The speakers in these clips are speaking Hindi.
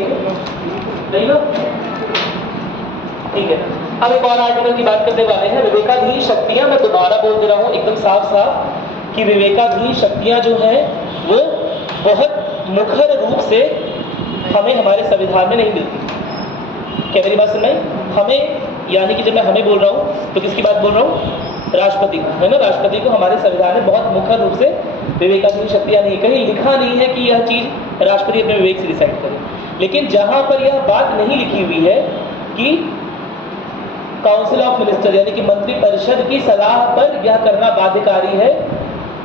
बताइए, नहीं ना? ठीक है, अब एक और आर्टिकल की बात करने वाले हैं, विवेकाधीन शक्तियां। मैं दोबारा बोल दे रहा हूं एकदम साफ साफ कि विवेकाधीन शक्तियां जो हैं वो बहुत मुखर रूप से हमें हमारे संविधान में नहीं मिलती। क्या मेरी बात सुन रहे हैं? हमें, यानी कि जब मैं हमें बोल रहा हूं तो किसकी बात बोल रहा हूं? राष्ट्रपति को, है ना? राष्ट्रपति को हमारे संविधान में बहुत मुखर रूप से विवेकाधीन शक्तियां नहीं, कहीं लिखा नहीं है कि यह चीज राष्ट्रपति अपने विवेक से डिसाइड करे। लेकिन जहां पर यह बात नहीं लिखी हुई है कि काउंसिल ऑफ मिनिस्टर यानी कि मंत्रिपरिषद की सलाह पर यह करना बाध्यकारी है,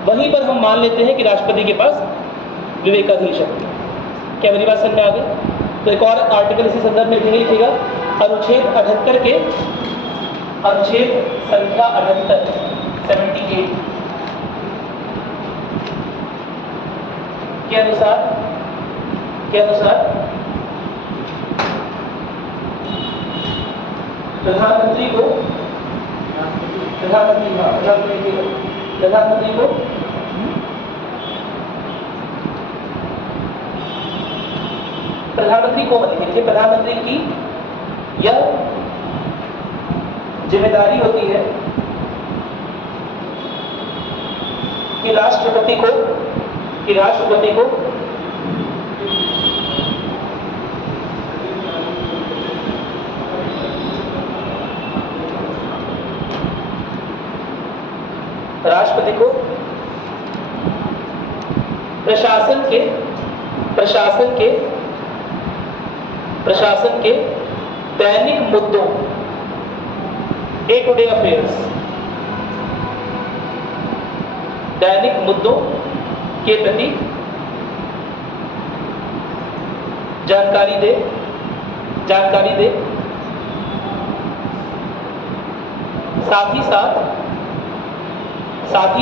वहीं पर हम मान लेते हैं कि राष्ट्रपति के पास विवेकाधीन शक्ति। क्या मेरी बात समझ में आ गई? तो एक और आर्टिकल इसी संदर्भ में लिखेगा, अनुच्छेद 78 के अनुच्छेद संख्या 78 78 के अनुसार प्रधानमंत्री को मत लिखिए, प्रधानमंत्री की यह जिम्मेदारी होती है कि राष्ट्रपति को प्रशासन के दैनिक मुद्दों, डे टू डे अफेयर्स, दैनिक मुद्दों के प्रति जानकारी दे, साथ ही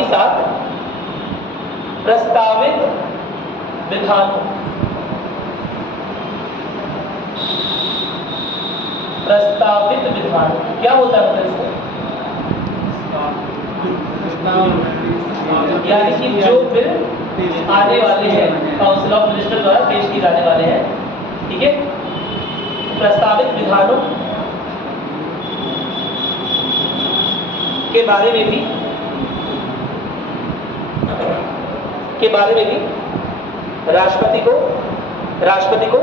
साथ प्रस्तावित विधानों, क्या होता है मतलब इसका? यानी कि जो बिल आने वाले हैं काउंसिल ऑफ मिनिस्टर द्वारा पेश किए जाने वाले हैं, ठीक है, प्रस्तावित विधानों के बारे में भी राष्ट्रपति को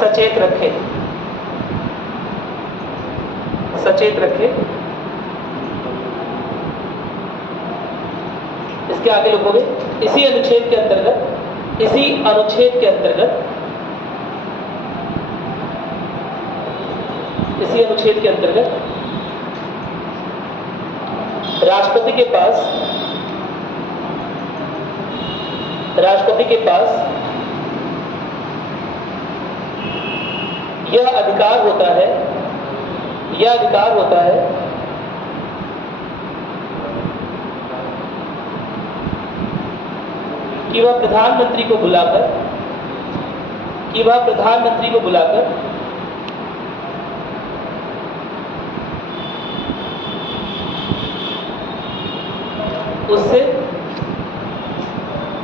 सचेत रखे। इसके आगे लिखोगे, इसी अनुच्छेद के अंतर्गत राष्ट्रपति के पास यह अधिकार होता है कि वह प्रधानमंत्री को बुलाकर उससे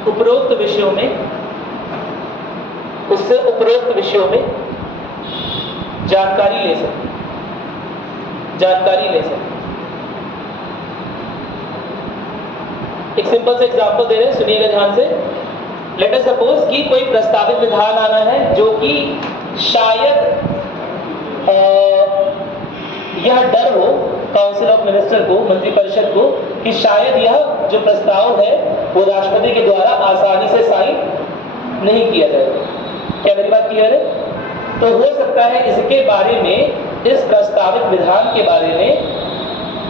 उपरोक्त विषयों में जानकारी ले सकते। एक सिंपल सा एग्जांपल दे रहे हैं, सुनिएगा ध्यान से। लेट अस सपोज कि कोई प्रस्तावित विधान आना है जो कि शायद यह डर हो काउंसिल ऑफ मिनिस्टर को, मंत्रिपरिषद को, कि शायद यह जो प्रस्ताव है वो राष्ट्रपति के द्वारा आसानी से साइन नहीं किया जाएगा। क्या मेरी बात क्लियर है? तो हो सकता है इसके बारे में, इस प्रस्तावित विधान के बारे में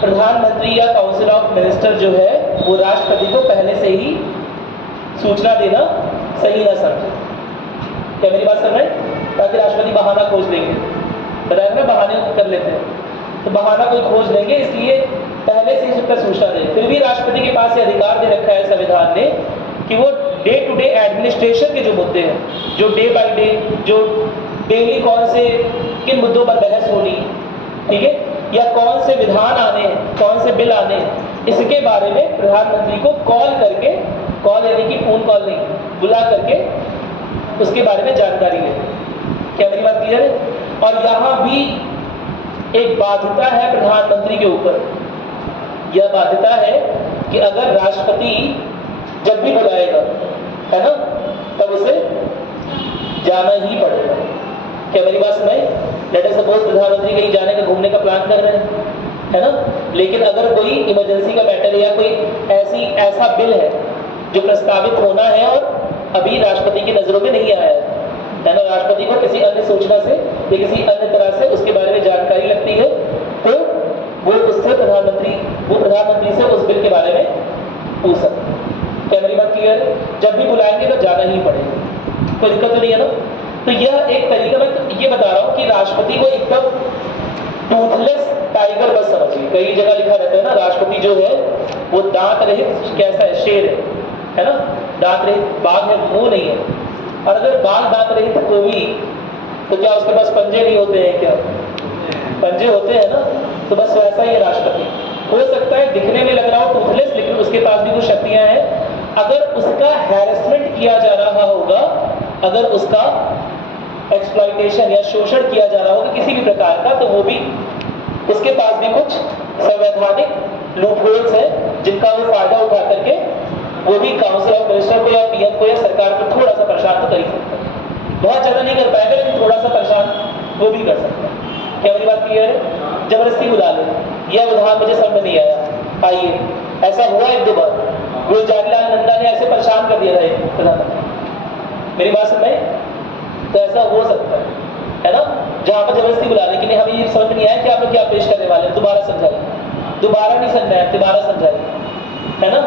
प्रधानमंत्री या काउंसिल ऑफ मिनिस्टर जो है वो राष्ट्रपति को पहले से ही सूचना देना सही ना समझे। क्या मेरी बात समझ रहे हैं? ताकि राष्ट्रपति बहाना खोज लेंगे, बताया ना, बहाने कर लेते हैं, तो बहाना कोई खोज लेंगे, इसलिए पहले से ही उसका सूचना दें। फिर भी राष्ट्रपति के पास ये अधिकार दे रखा है संविधान ने कि वो डे टू डे एडमिनिस्ट्रेशन के जो मुद्दे हैं, जो डे बाय डे, जो डेली कौन से किन मुद्दों पर बहस होनी, ठीक है, या कौन से विधान आने हैं, कौन से बिल आने हैं, इसके बारे में प्रधानमंत्री को कॉल करके कॉल यानी कि फोन कॉल नहीं, बुला करके उसके बारे में जानकारी ले। क्या मेरी बात क्लियर है? और यहाँ भी एक बाध्यता है प्रधानमंत्री के ऊपर। यह बाध्यता है कि अगर राष्ट्रपति जब भी बुलाएगा, है ना, तब उसे जाना ही पड़ेगा। क्या मेरी बात सुनाई? लेट अस सपोज प्रधानमंत्री कहीं जाने का, घूमने का प्लान कर रहे हैं, है ना, लेकिन अगर कोई इमरजेंसी का मैटर है या कोई ऐसा बिल है जो प्रस्तावित होना है और अभी राष्ट्रपति की नजरों में नहीं आया है ना, राष्ट्रपति को किसी अन्य सूचना से या किसी अन्य तरह से उसके बारे में जानकारी लगती है, तो वो प्रधानमंत्री से उस बिल के बारे में पूछ सकते हैं। क्या मेरी बात क्लियर है? जब भी बुलाएंगे तो जाना ही पड़ेगा, कोई दिक्कत तो नहीं है ना। तो यह एक तरीका, मैं तो ये बता रहा हूं कि राष्ट्रपति को एकदम टूथलेस टाइगर बस समझिए। कई जगह लिखा रहता है ना, राष्ट्रपति जो है वो दांत रहित कैसा है, शेर है ना, दांत रहित बाघ है, वो नहीं है। और अगर बाघ दांत रहित तो भी, तो क्या उसके पास पंजे नहीं होते हैं? क्या पंजे होते हैं ना। तो बस वैसा ही है राष्ट्रपति। हो सकता है दिखने में लग रहा हो टूथलेस, लेकिन उसके पास भी कुछ शक्तियां हैं। अगर उसका हैरेसमेंट किया जा रहा होगा, अगर उसका एक्सप्लॉइटेशन या शोषण किया जा रहा होगा किसी भी प्रकार का, तो वो भी, उसके पास भी कुछ संवैधानिक लूपहोल्स हैं जिनका वो फायदा उठा करके वो भी काउंसिल ऑफ मिनिस्टर को या पीएम को या सरकार को थोड़ा सा परेशान तो कर ही सकता है। बहुत ज्यादा नहीं कर पाएगा, लेकिन थोड़ा सा परेशान वो भी कर सकता है। क्या मेरी बात क्लियर है? जबरदस्ती बुला लो, यह विधान मुझे समझ नहीं आया, आइए, ऐसा हुआ एक दो बार। गुलजारीलाल नंदा ने ऐसे परेशान कर दिया था एक प्रधानमंत्री, मेरी बात सुन रहे? तो ऐसा हो सकता है ना, जहां पर जबरदस्ती बुला रहे कि नहीं, हमें ये समझ नहीं आया कि आप लोग क्या पेश करने वाले हैं, दोबारा समझाइए। दोबारा नहीं समझना है, दोबारा समझाइए, है ना।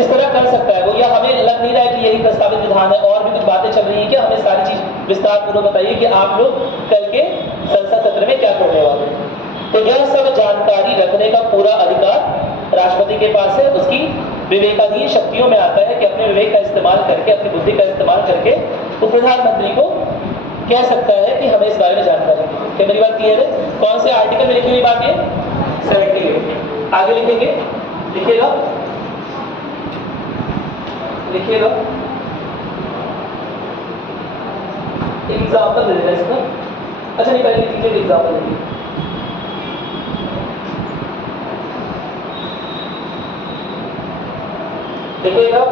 इस तरह कर सकता है वो, या हमें लग नहीं रहा है कि यही प्रस्तावित विधान है, और भी कुछ बातें चल रही हैं क्या, हमें सारी चीज विस्तार पूर्वक बताइए कि आप लोग कल के संसद सत्र में क्या करने वाले हैं। तो यह सब जानकारी रखने का पूरा अधिकार राष्ट्रपति के पास है। उसकी विवेकाधीन शक्तियों में आता है कि अपने विवेक का इस्तेमाल करके, अपनी बुद्धि का इस्तेमाल करके वो प्रधानमंत्री को कह सकता है कि हमें इस बारे में जानकारी दीजिए। क्या मेरी बात क्लियर है? कौन से आर्टिकल में लिखी हुई बात है? 78। आगे लिखेंगे, लिखिएगा लिखिएगा, एग्जाम्पल दे देना इसका। अच्छा नहीं, पहले लिख लीजिए, एग्जाम्पल देखिए। देखिएगा,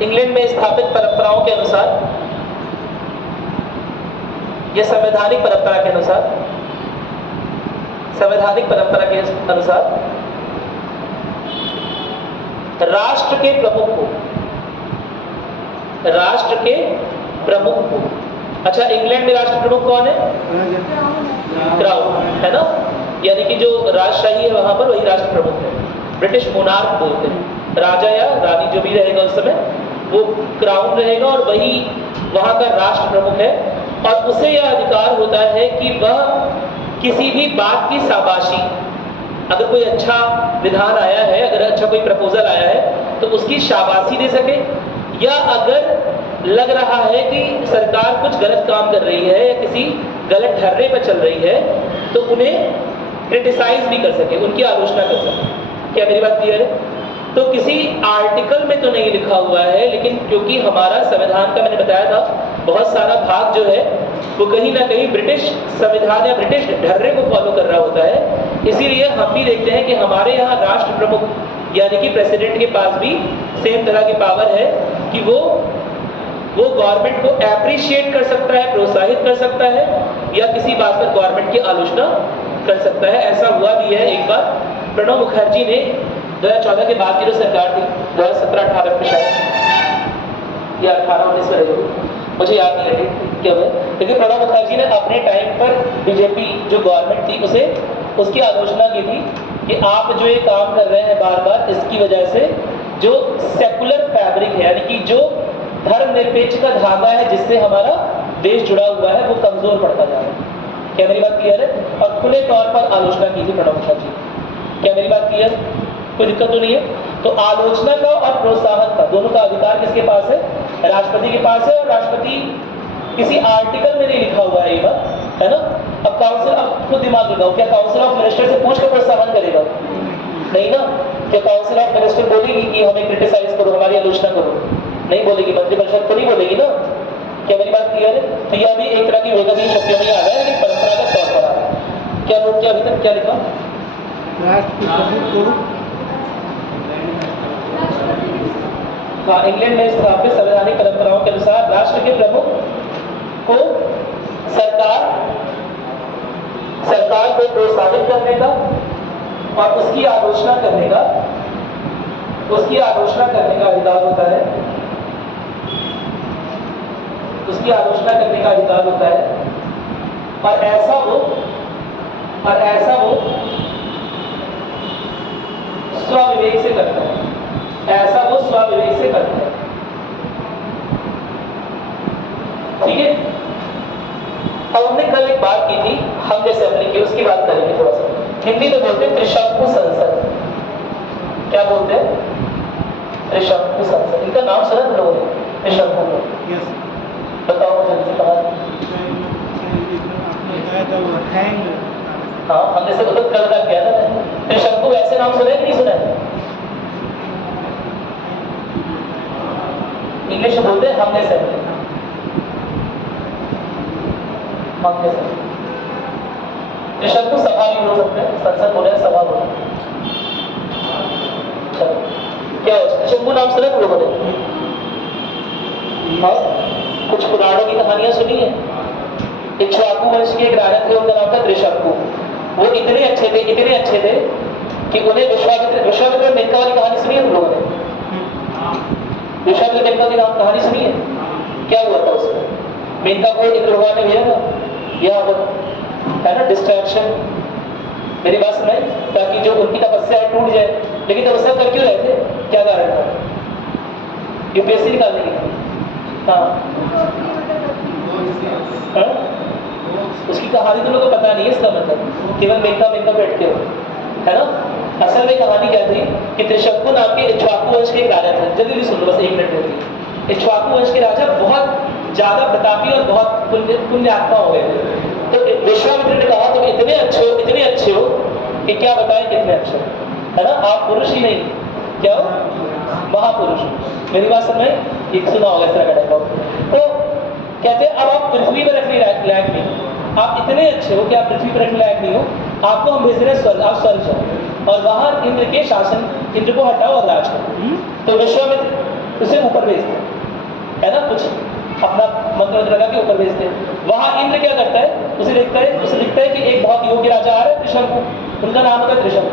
इंग्लैंड में स्थापित परंपराओं के अनुसार या संवैधानिक परंपरा के अनुसार राष्ट्र के प्रमुख को, अच्छा, इंग्लैंड में राष्ट्र प्रमुख कौन है? क्राउन, है ना, यानी कि जो राजशाही है वहां पर वही राष्ट्र प्रमुख है। ब्रिटिश मोनार्क बोलते हैं, राजा या रानी जो भी रहेगा उस समय वो क्राउन रहेगा और वही वहां का राष्ट्र प्रमुख है। और उसे यह अधिकार होता है कि वह किसी भी बात की शाबाशी, अगर कोई अच्छा विधान आया है, अगर अच्छा कोई प्रपोजल आया है तो उसकी शाबाशी दे सके, या अगर लग रहा है कि सरकार कुछ गलत काम कर रही है या किसी गलत ढर्रे पर चल रही है तो उन्हें क्रिटिसाइज भी कर सके, उनकी आलोचना कर सके। क्या मेरी बात क्लियर है? तो किसी आर्टिकल में तो नहीं लिखा हुआ है, लेकिन क्योंकि हमारा संविधान का, मैंने बताया था, बहुत सारा भाग जो है वो कहीं ना कहीं ब्रिटिश संविधान या ब्रिटिश ढर्रे को फॉलो कर रहा होता है, इसीलिए हम भी देखते हैं कि हमारे यहाँ राष्ट्र प्रमुख यानी कि प्रेसिडेंट के पास भी सेम तरह की पावर है कि वो गवर्नमेंट को एप्रिशिएट कर सकता है, प्रोत्साहित कर सकता है, या किसी बात पर गवर्नमेंट की आलोचना कर सकता है। ऐसा हुआ भी है एक बार, प्रणब मुखर्जी ने 2014 के बाद की जो सरकार थी, 2017-18 में शायद, या 18-19 में रही, मुझे याद नहीं रही क्या हुआ, लेकिन प्रणब मुखर्जी ने अपने टाइम पर बीजेपी जो गवर्नमेंट थी उसे उसकी आलोचना की थी कि आप जो ये काम कर रहे हैं बार बार, इसकी वजह से जो सेकुलर फैब्रिक है, यानी कि जो धर्मनिरपेक्ष का धागा है जिससे हमारा देश जुड़ा हुआ है, वो कमजोर पड़ता जा रहा है। क्या मेरी बात क्लियर है? और खुले तौर पर आलोचना की थी प्रणब मुखर्जी। क्या मेरी बात क्लियर? कोई दिक्कत तो नहीं है? तो आलोचना का और प्रोत्साहन का दोनों का अधिकार किसके पास है? राष्ट्रपति के पास है। और राष्ट्रपति किसी आर्टिकल में नहीं लिखा हुआ है ये बात, है ना, अब काउंसिल, अब खुद दिमाग लगाओ, क्या काउंसिल ऑफ मिनिस्टर से पूछ कर प्रोत्साहन करेगा? नहीं ना। क्या काउंसिल ऑफ मिनिस्टर बोलेगी कि हमें क्रिटिसाइज करो, हमारी आलोचना करो? नहीं बोलेगी। मंत्रिपरिषद तो नहीं बोलेगी ना। क्या मेरी बात क्लियर है? तो यह भी एक तरह की विवेकाधीन शक्तियों में आ रहा है, लेकिन परंपरागत तौर पर आ रहा है। क्या नोट किया अभी तक? क्या लिखा? हाँ, इंग्लैंड में स्थापित संवैधानिक परंपराओं के अनुसार राष्ट्र के प्रमुख को सरकार को प्रोत्साहित करने का और उसकी आलोचना करने का अधिकार होता है। उसकी आलोचना करने का अधिकार होता है और ऐसा वो स्वविवेक से करता है। ठीक है। अब हमने कल एक बात की थी, हम जैसे असेंबली की, उसकी बात करेंगे थोड़ा सा। हिंदी में बोलते हैं त्रिशंकु संसद। क्या बोलते हैं? त्रिशंकु संसद। इनका नाम सुना तुम लोगों ने? त्रिशंकु को बताओ मुझे जल्दी कहा। हाँ, हम जैसे कल तक किया था। त्रिशंकु ऐसे नाम सुना है कि नहीं सुना है? इंग्लिश में बोलते हैं हमने से। त्रिशंकु सभा भी बोल सकते हैं, संसद बोले, सभा बोले। क्या त्रिशंकु नाम सुना तुम लोगों ने? हाँ, कुछ पुराणों की कहानियां सुनी है। इक्ष्वाकु वंश के एक राजा थे, उनका नाम था त्रिशंकु। वो इतने अच्छे थे कि उन्हें विश्वामित्र मेनका वाली कहानी सुनी है तुम लोगों ने? विश्वामित्र मेनका की कहानी सुनी है? क्या हुआ था उसमें? मेनका को इंद्र भगवान ने भेजा था, यह है ना डिस्ट्रैक्शन। मेरी बात सुनाई, ताकि जो उनकी तपस्या है टूट जाए। लेकिन तपस्या कर क्यों रहे थे? क्या कारण था? यूपीएससी निकालने की। हाँ, उसकी कहानी तो लोगों को पता नहीं है, इसका मतलब केवल मेनका बैठते हो, है ना। असल में कहानी क्या थी कि त्रिशंकु नाम के इक्ष्वाकु वंश के एक राजा थे। जल्दी सुन लो, बस 1 मिनट रहती। इक्ष्वाकु वंश के राजा बहुत ज्यादा प्रतापी और बहुत पुण्यात्मा हो गए थे। तो विश्वामित्र ने कहा तुम इतने अच्छे हो कि क्या बताएं कितने अच्छे हो, है ना। आप पुरुष ही नहीं, क्या हो? महापुरुष। मेरी बात समझ? एक सुना होगा इस तरह का डायलॉग। तो कहते हैं अब आप पृथ्वी पर रखने लायक नहीं, आप इतने अच्छे हो कि आप पृथ्वी पर रखने लायक नहीं हो, आपको हम भेज रहे हैं स्वर्ग, आप स्वर्ग जाओ और वहां इंद्र के शासन, इंद्र को हटाओ और राज करो। तो विश्वामित्र उसे ऊपर भेजते हैं, है ना, कुछ अपना मंत्र लगा के ऊपर भेजते हैं। वहां इंद्र क्या करता है? उसे दिखता है कि एक बहुत योग्य राजा आ रहा है त्रिशंकु, उनका नाम होता है त्रिशंकु।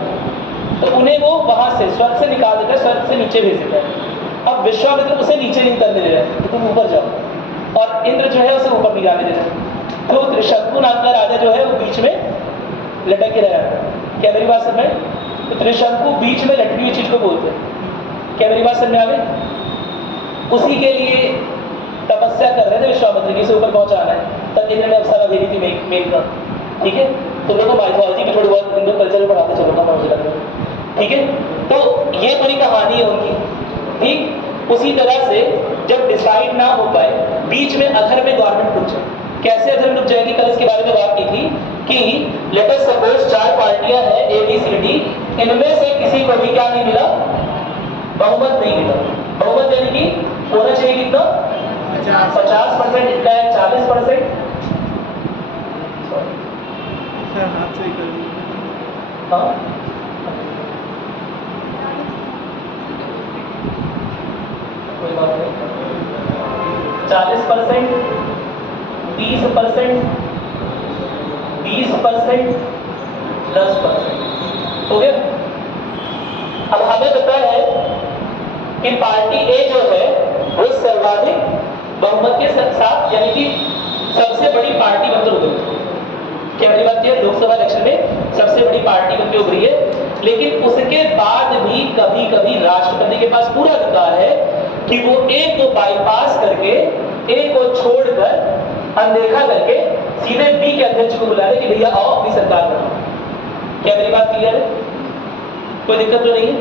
तो उन्हें वो वहां से स्वर्ग से निकाल देता है, स्वर्ग से नीचे भेज देता है। अब विश्वामित्र उसे नीचे नहीं करने दे रहा है कि तुम ऊपर जाओ, और इंद्र जो है उसे ऊपर नहीं जाने दे रहा है। तो त्रिशंकु नाम का राजा जो है वो बीच में लटक के रह जाता है। क्या मेरी बात समझ में? तो त्रिशंकु बीच में लटकी हुई चीज को बोलते हैं। क्या मेरी बात समझ में आ गई? उसी के लिए तपस्या कर रहे थे विश्वामित्र की, से ऊपर पहुंचाना है। तब इंद्र ने अप्सरा भेजी थी मेनका। ठीक है, तुम लोगों को माइथोलॉजी भी थोड़ी बहुत हिंदू कल्चर में पढ़ाते चलूंगा मुझे लग रहा है। ठीक है, तो ये पूरी कहानी है उनकी। ठीक उसी तरह से जब डिसाइड ना हो पाए, बीच में अधर में गवर्नमेंट रुक जाए। कैसे अधर रुक जाएगी? कल इसके बारे में बात की थी कि लेट अस सपोज 4 पार्टियां हैं ABCD, इनमें से किसी को भी क्या नहीं मिला? बहुमत नहीं मिला। बहुमत यानी कि होना चाहिए कितना? 50%, इतना है 40%। हाँ, कोई बात नहीं। 40%, 20%, 20%, 10% हो गया। अब हमें पता है कि पार्टी ए जो है वो सर्वाधिक बहुमत के साथ, यानी कि सबसे बड़ी पार्टी बनकर उभरी। क्या मेरी बात है? लोकसभा इलेक्शन में सबसे बड़ी पार्टी बनकर उभरी है। लेकिन उसके बाद भी कभी कभी राष्ट्रपति के पास पूरा अधिकार है कि वो ए को बाईपास करके, ए को छोड़कर, अनदेखा करके सीधे बी के अध्यक्ष को बुला दे कि भैया आओ अपनी सरकार बनाओ। क्या मेरी बात क्लियर है? कोई दिक्कत तो नहीं है?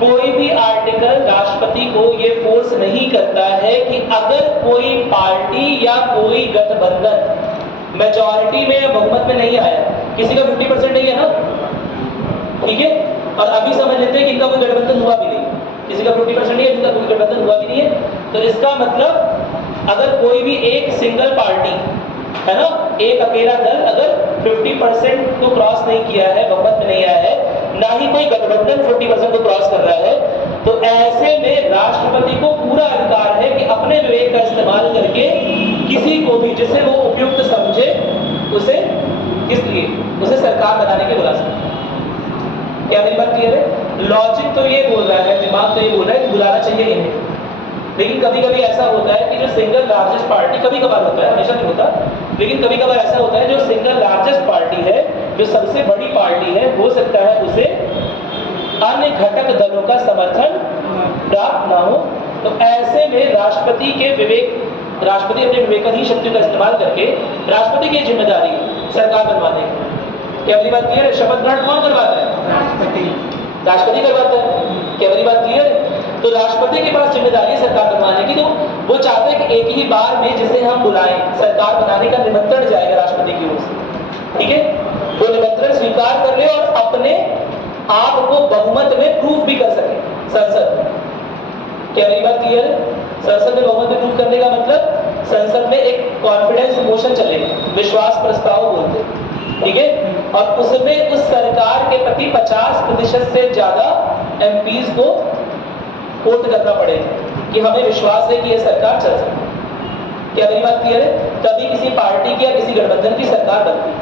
कोई भी आर्टिकल राष्ट्रपति को ये फोर्स नहीं करता है कि अगर कोई पार्टी या कोई गठबंधन मेजॉरिटी में या बहुमत में नहीं आया, किसी का 50% नहीं है ना, ठीक है। और अभी समझ लेते हैं कि इनका कोई गठबंधन हुआ भी नहीं, किसी का 50% नहीं है, इनका कोई गठबंधन हुआ भी नहीं है। तो इसका मतलब अगर कोई भी एक सिंगल पार्टी है ना, एक अकेला दल अगर 50% को क्रॉस नहीं किया है, बहुमत में नहीं आया है, ना ही कोई गठबंधन 50% को क्रॉस कर रहा है, तो ऐसे में राष्ट्रपति को पूरा अधिकार है कि अपने विवेक का इस्तेमाल करके किसी को भी जिसे वो उपयुक्त समझे उसे किस लिए उसे सरकार बनाने के बुला सकते हैं। क्या मेरी बात क्लियर है? लॉजिक तो ये बोल रहा है, दिमाग तो ये बोल रहा है कि बुलाना चाहिए इन्हें, लेकिन कभी कभी ऐसा होता है कि जो सिंगल लार्जेस्ट पार्टी, कभी कभार होता है, हमेशा नहीं होता, लेकिन कभी कभार ऐसा होता है जो सिंगल लार्जेस्ट पार्टी है, जो सबसे बड़ी पार्टी है, हो सकता है उसे अन्य घटक दलों का समर्थन प्राप्त ना हो। तो ऐसे में राष्ट्रपति अपने विवेकाधीन शक्तियों का इस्तेमाल करके राष्ट्रपति की जिम्मेदारी सरकार बनवाने की। क्या मेरी बात क्लियर है? शपथ ग्रहण कौन करवाता है? राष्ट्रपति करवाता है। क्या मेरी बात क्लियर है? तो राष्ट्रपति के पास जिम्मेदारी सरकार बनवाने की, तो वो चाहते हैं कि एक ही बार में जिसे हम बुलाएं, सरकार बनाने का निमंत्रण जाएगा राष्ट्रपति की ओर से, ठीक है, वो निमंत्रण स्वीकार कर ले और अपने आप को बहुमत में प्रूफ भी कर सके संसद। क्या मेरी बात क्लियर है? संसद में बहुमत में प्रूफ करने का मतलब संसद में एक कॉन्फिडेंस मोशन चलेगा, विश्वास प्रस्ताव बोलते, ठीक है, और उसमें उस सरकार के प्रति 50% से ज्यादा एमपीज को वोट करना पड़ेगा कि हमें विश्वास है कि यह सरकार चल सकती है। क्या मेरी बात क्लियर है? तभी किसी पार्टी की या किसी गठबंधन की सरकार बनती है।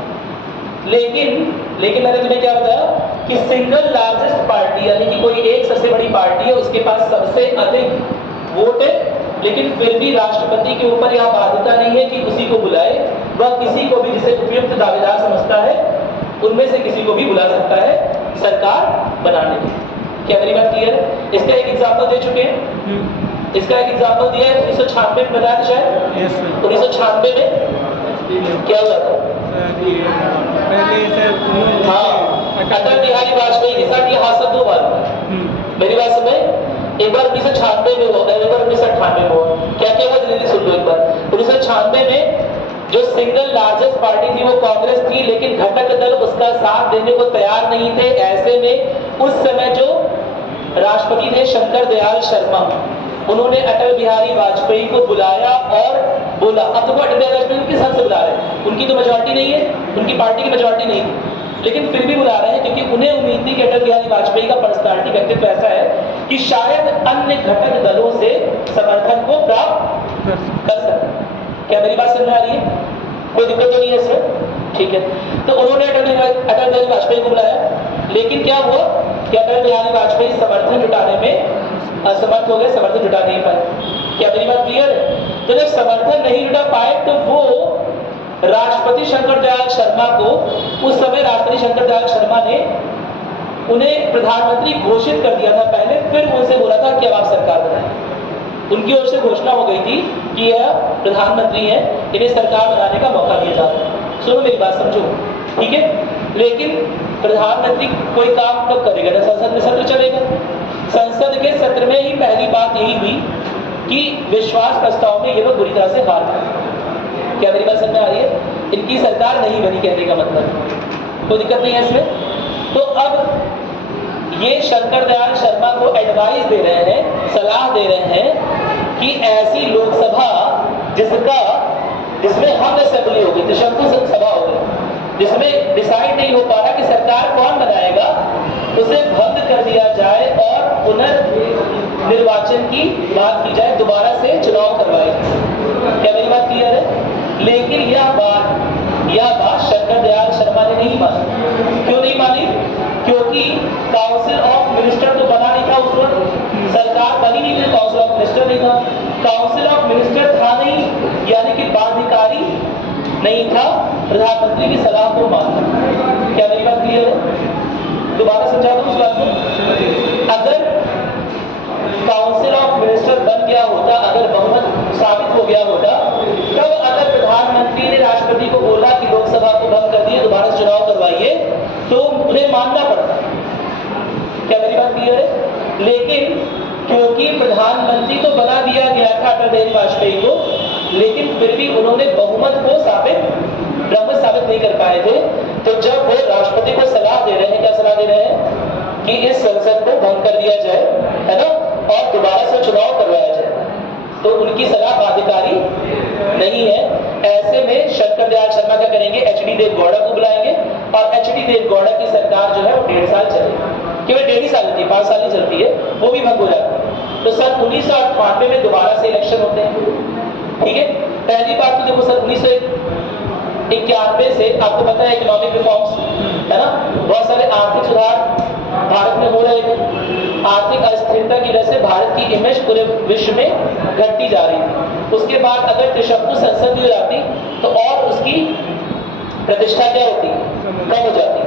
लेकिन मैंने तुम्हें क्या बताया कि सिंगल लार्जेस्ट पार्टी यानी कि कोई एक सबसे बड़ी पार्टी है, उसके पास सबसे अधिक वोट है, लेकिन फिर भी राष्ट्रपति के ऊपर यह बाध्यता नहीं है कि उसी को बुलाए, वह किसी को भी जिसे उपयुक्त दावेदार समझता है उनमें से किसी को भी बुला सकता है सरकार बनाने के। क्या मेरी बात क्लियर है? इसका एक एग्जाम्पल दे चुके हैं, इसका एक एग्जाम्पल दिया है 1996 में, बताया शायद 1996 में क्या हुआ था? हाँ, अटल बिहारी वाजपेयी के साथ ये हादसा 2 बार। मेरी बात समझे? एक बार 1996 में हुआ, एक बार 1998 में हुआ। क्या क्या हुआ जल्दी सुन लो एक बार। 1996 में जो सिंगल लार्जेस्ट पार्टी थी वो कांग्रेस थी, लेकिन घटक दल उसका साथ देने को तैयार नहीं थे। ऐसे में उस समय जो राष्ट्रपति थे शंकर दयाल शर्मा, उन्होंने अटल बिहारी वाजपेयी को बुलाया और बोला, अब देखो अटल बिहारी वाजपेयी किस हद से बुला रहे हैं, उनकी तो मेजॉरिटी नहीं है, उनकी पार्टी की मेजॉरिटी नहीं थी, लेकिन फिर भी बुला रहे हैं क्योंकि उन्हें उम्मीद थी कि अटल बिहारी वाजपेयी का पर्सनालिटी व्यक्तित्व ऐसा है कि शायद अन्य घटक दलों से समर्थन को प्राप्त कर सके। क्या मेरी बात समझ में आ रही है? कोई दिक्कत तो नहीं है इसमें? ठीक है। तो उन्होंने अटल बिहारी वाजपेयी को बुलाया, लेकिन क्या हुआ कि अटल बिहारी वाजपेयी समर्थन जुटाने में असमर्थ हो गए, समर्थन जुटा नहीं पाए। क्या मेरी बात क्लियर है? तो जब समर्थन नहीं जुटा पाए तो वो राष्ट्रपति शंकर दयाल शर्मा को, उस समय राष्ट्रपति शंकर दयाल शर्मा ने उन्हें प्रधानमंत्री घोषित कर दिया था पहले, फिर उनसे बोला था कि अब आप सरकार बनाएं। उनकी ओर से घोषणा हो गई थी कि यह प्रधानमंत्री हैं, इन्हें सरकार बनाने का मौका दिया जाता। सुनो मेरी बात, समझो, ठीक है। लेकिन प्रधानमंत्री कोई काम कब करेगा? जब संसद में सत्र चलेगा। संसद के सत्र में ही पहली बात यही हुई कि विश्वास प्रस्ताव में ये लोग बुरी तरह से हार गए। क्या मेरी बात समझ में आ रही है? इनकी सरकार नहीं बनी, कहने का मतलब कोई दिक्कत नहीं है इसमें। तो अब ये शंकर दयाल शर्मा को एडवाइस दे रहे हैं, सलाह दे रहे हैं कि ऐसी लोकसभा जिसमें हम असेंबली होगी, त्रिशंकु सभा होगी, जिसमें डिसाइड नहीं हो पा रहा कि सरकार कौन बनाएगा, उसे भंग कर दिया जाए और पुनर्निर्वाचन की बात की जाए, दोबारा से चुनाव करवाए। क्या मेरी बात क्लियर है? लेकिन यह बात शंकर दयाल शर्मा ने नहीं मानी। क्यों नहीं मानी? क्योंकि काउंसिल ऑफ मिनिस्टर तो बना नहीं था उस वक्त, सरकार बनी नहीं थी, काउंसिल ऑफ मिनिस्टर नहीं था, काउंसिल ऑफ मिनिस्टर था नहीं, यानी कि बाध्यकारी नहीं था प्रधानमंत्री की सलाह को मानना। क्या मेरी बात क्लियर है? दोबारा समझा दूं उस बात को। अगर काउंसिल ऑफ मिनिस्टर बन गया होता, अगर बहुमत साबित हो गया होता, तब अगर प्रधानमंत्री ने राष्ट्रपति को बोला कि लोकसभा को भंग कर दिए, दोबारा चुनाव करवाइए, तो उन्हें मानना पड़ता। क्या मेरी बात क्लियर है? लेकिन क्योंकि प्रधानमंत्री तो बना दिया गया था अटल बिहारी वाजपेयी को, लेकिन फिर भी उन्होंने बहुमत को साबित में साबित नहीं कर पाए थे, तो जब वो राष्ट्रपति को सलाह दे रहे हैं, क्या सलाह दे रहे हैं कि इस संसद को भंग कर दिया जाए, है ना, और दोबारा से चुनाव करवाया जाए, तो उनकी सलाह बाध्यकारी नहीं है। ऐसे में शंकर दयाल शर्मा क्या करेंगे, एचडी देवगौड़ा को बुलाएंगे और एचडी देवगौड़ा की सरकार जो है वो 1.5 साल चलेगी, केवल 1.5 साल होती है, 5 साल ही चलती है, वो भी भंग हो जाती है। तो सन 1998 में दोबारा से इलेक्शन होते हैं, ठीक है। पहली बात तो देखो, सन 1991 से आपको पता है इकोनॉमिक रिफॉर्म्स, है ना, बहुत सारे आर्थिक सुधार भारत में हो रहे थे। आर्थिक अस्थिरता की वजह से भारत की इमेज पूरे विश्व में घटती जा रही थी। उसके बाद अगर त्रिशंकु संसद हो जाती तो और उसकी प्रतिष्ठा क्या होती, कम हो जाती।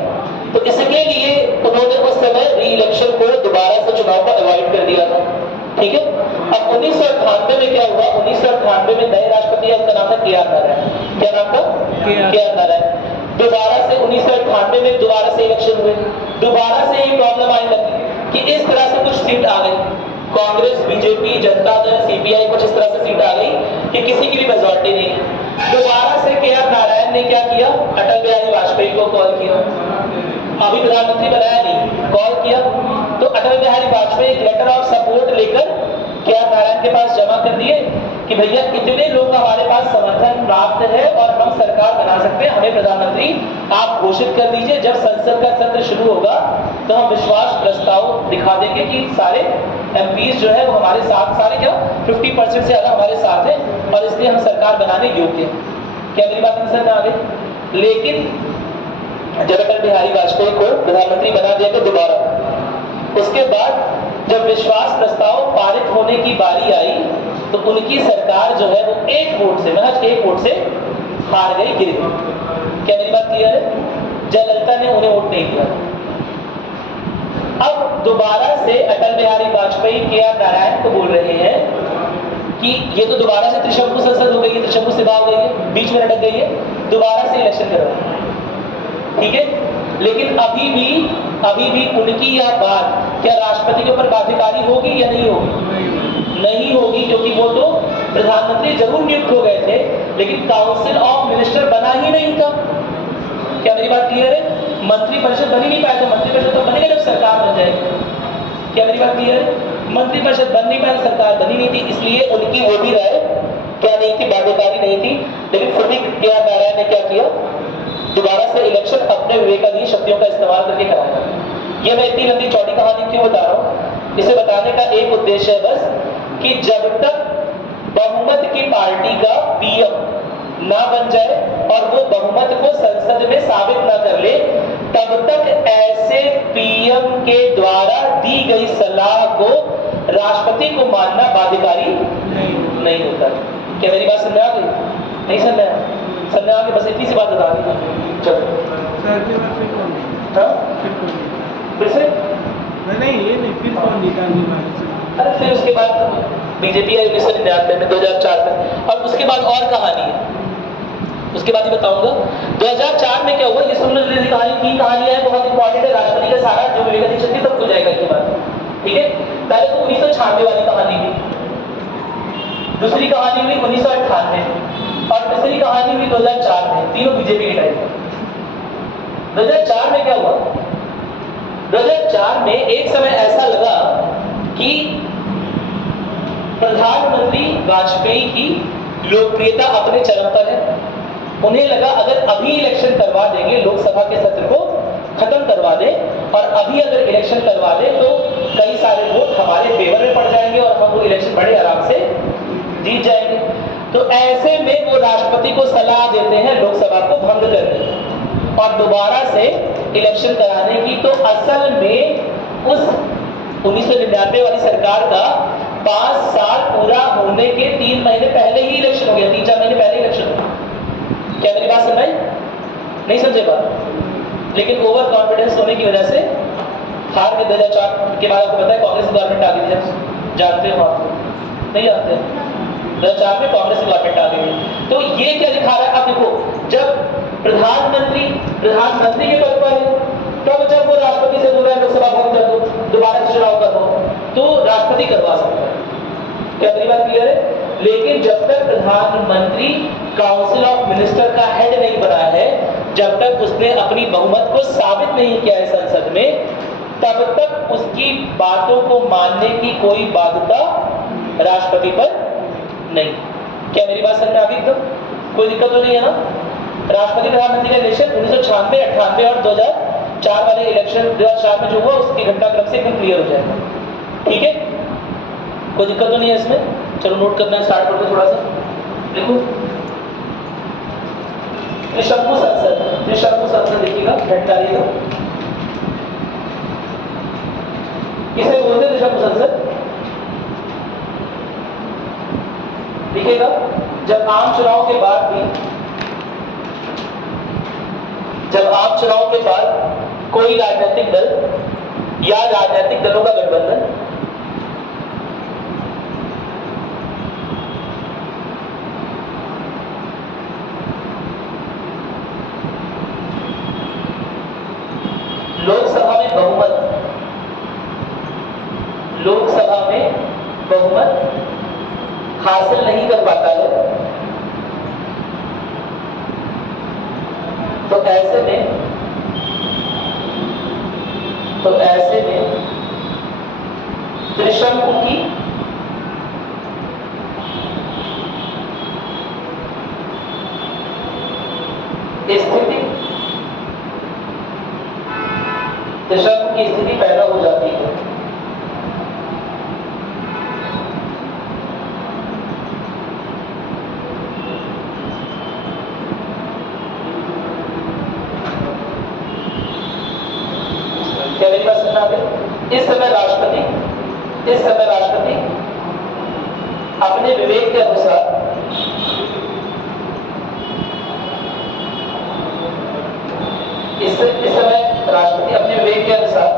तो इसके लिए उन्होंने उस समय री इलेक्शन को, दोबारा से चुनाव को अवॉइड कर दिया था, ठीक है। अब 1998 में क्या हुआ, 1998 में नए राष्ट्रपति, उनका नाम था के.आर. नारायण। क्या नाम था? के.आर. नारायण। दोबारा से 1998 में दोबारा से इलेक्शन हुए, दोबारा से ये प्रॉब्लम आने लगी कि इस तरह से कुछ सीट आ गई, कांग्रेस, बीजेपी, जनता दल, सीपीआई, कुछ इस तरह से सीट आ गई कि किसी की भी मेजॉरिटी नहीं। दोबारा से के.आर. नारायण ने क्या किया, अटल बिहारी वाजपेयी को कॉल किया, अभी प्रधानमंत्री बनाया नहीं, कॉल किया, तो अटल बिहारी वाजपेयी एक लेटर ऑफ सपोर्ट लेकर के.आर. नारायण के पास जमा कर दिए कि भैया इतने लोग हमारे पास समर्थन प्राप्त है और हम सरकार बना सकते हैं, हमें प्रधानमंत्री आप घोषित कर दीजिए। जब संसद का सत्र शुरू होगा तो हम विश्वास प्रस्ताव दिखा देंगे कि सारे एमपीज जो है वो हमारे साथ, सारे क्या 50% से ज्यादा हमारे साथ है और इसलिए हम सरकार बनाने योग्य हैं। क्या मेरी बात समझ में आ गई? लेकिन जब अटल बिहारी वाजपेयी को प्रधानमंत्री बना दिया गया दोबारा, उसके बाद जब विश्वास प्रस्ताव पारित होने की बारी आई तो उनकी सरकार जो है वो एक वोट से, महज एक वोट से हार गई, गिर गई। क्या मेरी बात क्लियर है? जयललिता ने उन्हें वोट नहीं दिया। अब दोबारा से अटल बिहारी वाजपेयी के.आर. नारायण को बोल रहे हैं कि ये तो दोबारा से त्रिशंकु संसद हो गई है, त्रिशंकु सभा हो गई है, बीच में अटक गई है, दोबारा से इलेक्शन करवाओ, ठीक है। लेकिन अभी भी उनकी यह बात क्या राष्ट्रपति के ऊपर बाध्यकारी होगी या नहीं होगी? नहीं होगी, क्योंकि वो तो प्रधानमंत्री जरूर नियुक्त हो गए थे लेकिन काउंसिल ऑफ मिनिस्टर बना ही नहीं था। क्या मेरी बात क्लियर है? मंत्रिपरिषद बन ही नहीं पाया था। मंत्रिपरिषद तो बनेगा जब सरकार बन जाएगी। क्या मेरी बात क्लियर है? मंत्रिपरिषद बन नहीं पाया, सरकार बनी नहीं थी, इसलिए उनकी वो भी राय क्या नहीं थी, बाध्यकारी नहीं थी। लेकिन फिर भी के.आर. नारायण ने क्या किया, दोबारा से इलेक्शन अपने विवेकाधीन शक्तियों का इस्तेमाल करके कराया। ये मैं इतनी लंबी चौड़ी कहानी क्यों बता रहा हूँ, इसे बताने का एक उद्देश्य है बस कि जब तक बहुमत की पार्टी का पीएम ना बन जाए और वो बहुमत को संसद में साबित ना कर ले, तब तक ऐसे पीएम के द्वारा दी गई सलाह को राष्ट्रपति को मानना बाध्यकारी नहीं होता। क्या मेरी बात समझ आ गई? नहीं समझ आ गई? बस इतनी सी बात बता दी। चलो फिर से नहीं, ये नहीं, फिर कौन जीता? अरे फिर उसके बाद बीजेपी आई 1999 में, 2004 में, और उसके बाद और कहानी है, उसके बाद ही बताऊंगा। 2004 में क्या हुआ ये सुन लीजिए, कहानी की कहानियां है, बहुत इंपॉर्टेंट है, राष्ट्रपति का सारा जो विवेकाधीन शक्ति सब खुल जाएगा इसके बाद, ठीक है। पहले तो 1996 वाली कहानी थी, दूसरी कहानी हुई 1998 और तीसरी कहानी हुई 2004 में, तीनों बीजेपी के टाइम। 2004 में क्या हुआ, 2004 में एक समय ऐसा लगा कि प्रधानमंत्री वाजपेयी की लोकप्रियता अपने चरम पर है। उन्हें लगा अगर अभी इलेक्शन करवा देंगे, लोकसभा के सत्र को खत्म करवा दे और अभी अगर इलेक्शन करवा दे तो कई सारे वोट हमारे फेवर में पड़ जाएंगे और हम वो इलेक्शन बड़े आराम से जीत जाएंगे। तो ऐसे में वो राष्ट्रपति को सलाह देते हैं लोकसभा को भंग करने और दोबारा से इलेक्शन कराने की। तो असल में उस 1999 वाली सरकार का 5 साल पूरा होने के 3 महीने पहले ही इलेक्शन हो गया, 3-4 महीने पहले इलेक्शन हो गया। क्या मेरी बात समझ नहीं? समझे बात? लेकिन ओवर कॉन्फिडेंस होने की वजह से हार के 2004 के बाद आपको पता है कांग्रेस गवर्नमेंट आ गई थी, जानते हो आप? नहीं जानते? 2004 में कांग्रेस गवर्नमेंट आ गई। तो ये क्या दिखा रहा है, आप देखो, जब प्रधानमंत्री के पद पर है, तब जब वो राष्ट्रपति से बोल रहा है लोकसभा भंग कर दो, दोबारा से चुनाव कर दो, तो राष्ट्रपति करवा सकता है। क्या मेरी बात क्लियर है? लेकिन जब तक प्रधानमंत्री काउंसिल ऑफ मिनिस्टर का हेड नहीं बना है, जब तक उसने अपनी बहुमत को साबित नहीं किया है संसद में, तब तक उसकी बातों को मानने की कोई बाध्यता राष्ट्रपति पर नहीं। क्या मेरी बात समझ में आ गई? एकदम कोई दिक्कत तो नहीं है ना? राष्ट्रपति प्रधानमंत्री का इलेक्शन 1996, 98 और 2004 वाले इलेक्शन 2004 में जो हुआ उसके घटनाक्रम से एकदम क्लियर हो जाएगा। ठीक है, कोई दिक्कत तो नहीं है इसमें? चलो नोट करना स्टार्ट करते थोड़ा सा। देखो त्रिशंकु संसद, त्रिशंकु संसद देखिएगा, हेड डालिएगा। किसे बोलते हैं त्रिशंकु संसद? देखिएगा, जब आम चुनाव के बाद भी, जब आम चुनाव के बाद कोई राजनीतिक दल या राजनीतिक दलों का गठबंधन लोकसभा में बहुमत हासिल नहीं कर पाता है, तो ऐसे में त्रिशंकु की स्थिति पैदा हो जाती है। क्या मेरी बात समझ में? इस समय राष्ट्रपति अपने विवेक के अनुसार इस समय राष्ट्रपति अपने विवेक के अनुसार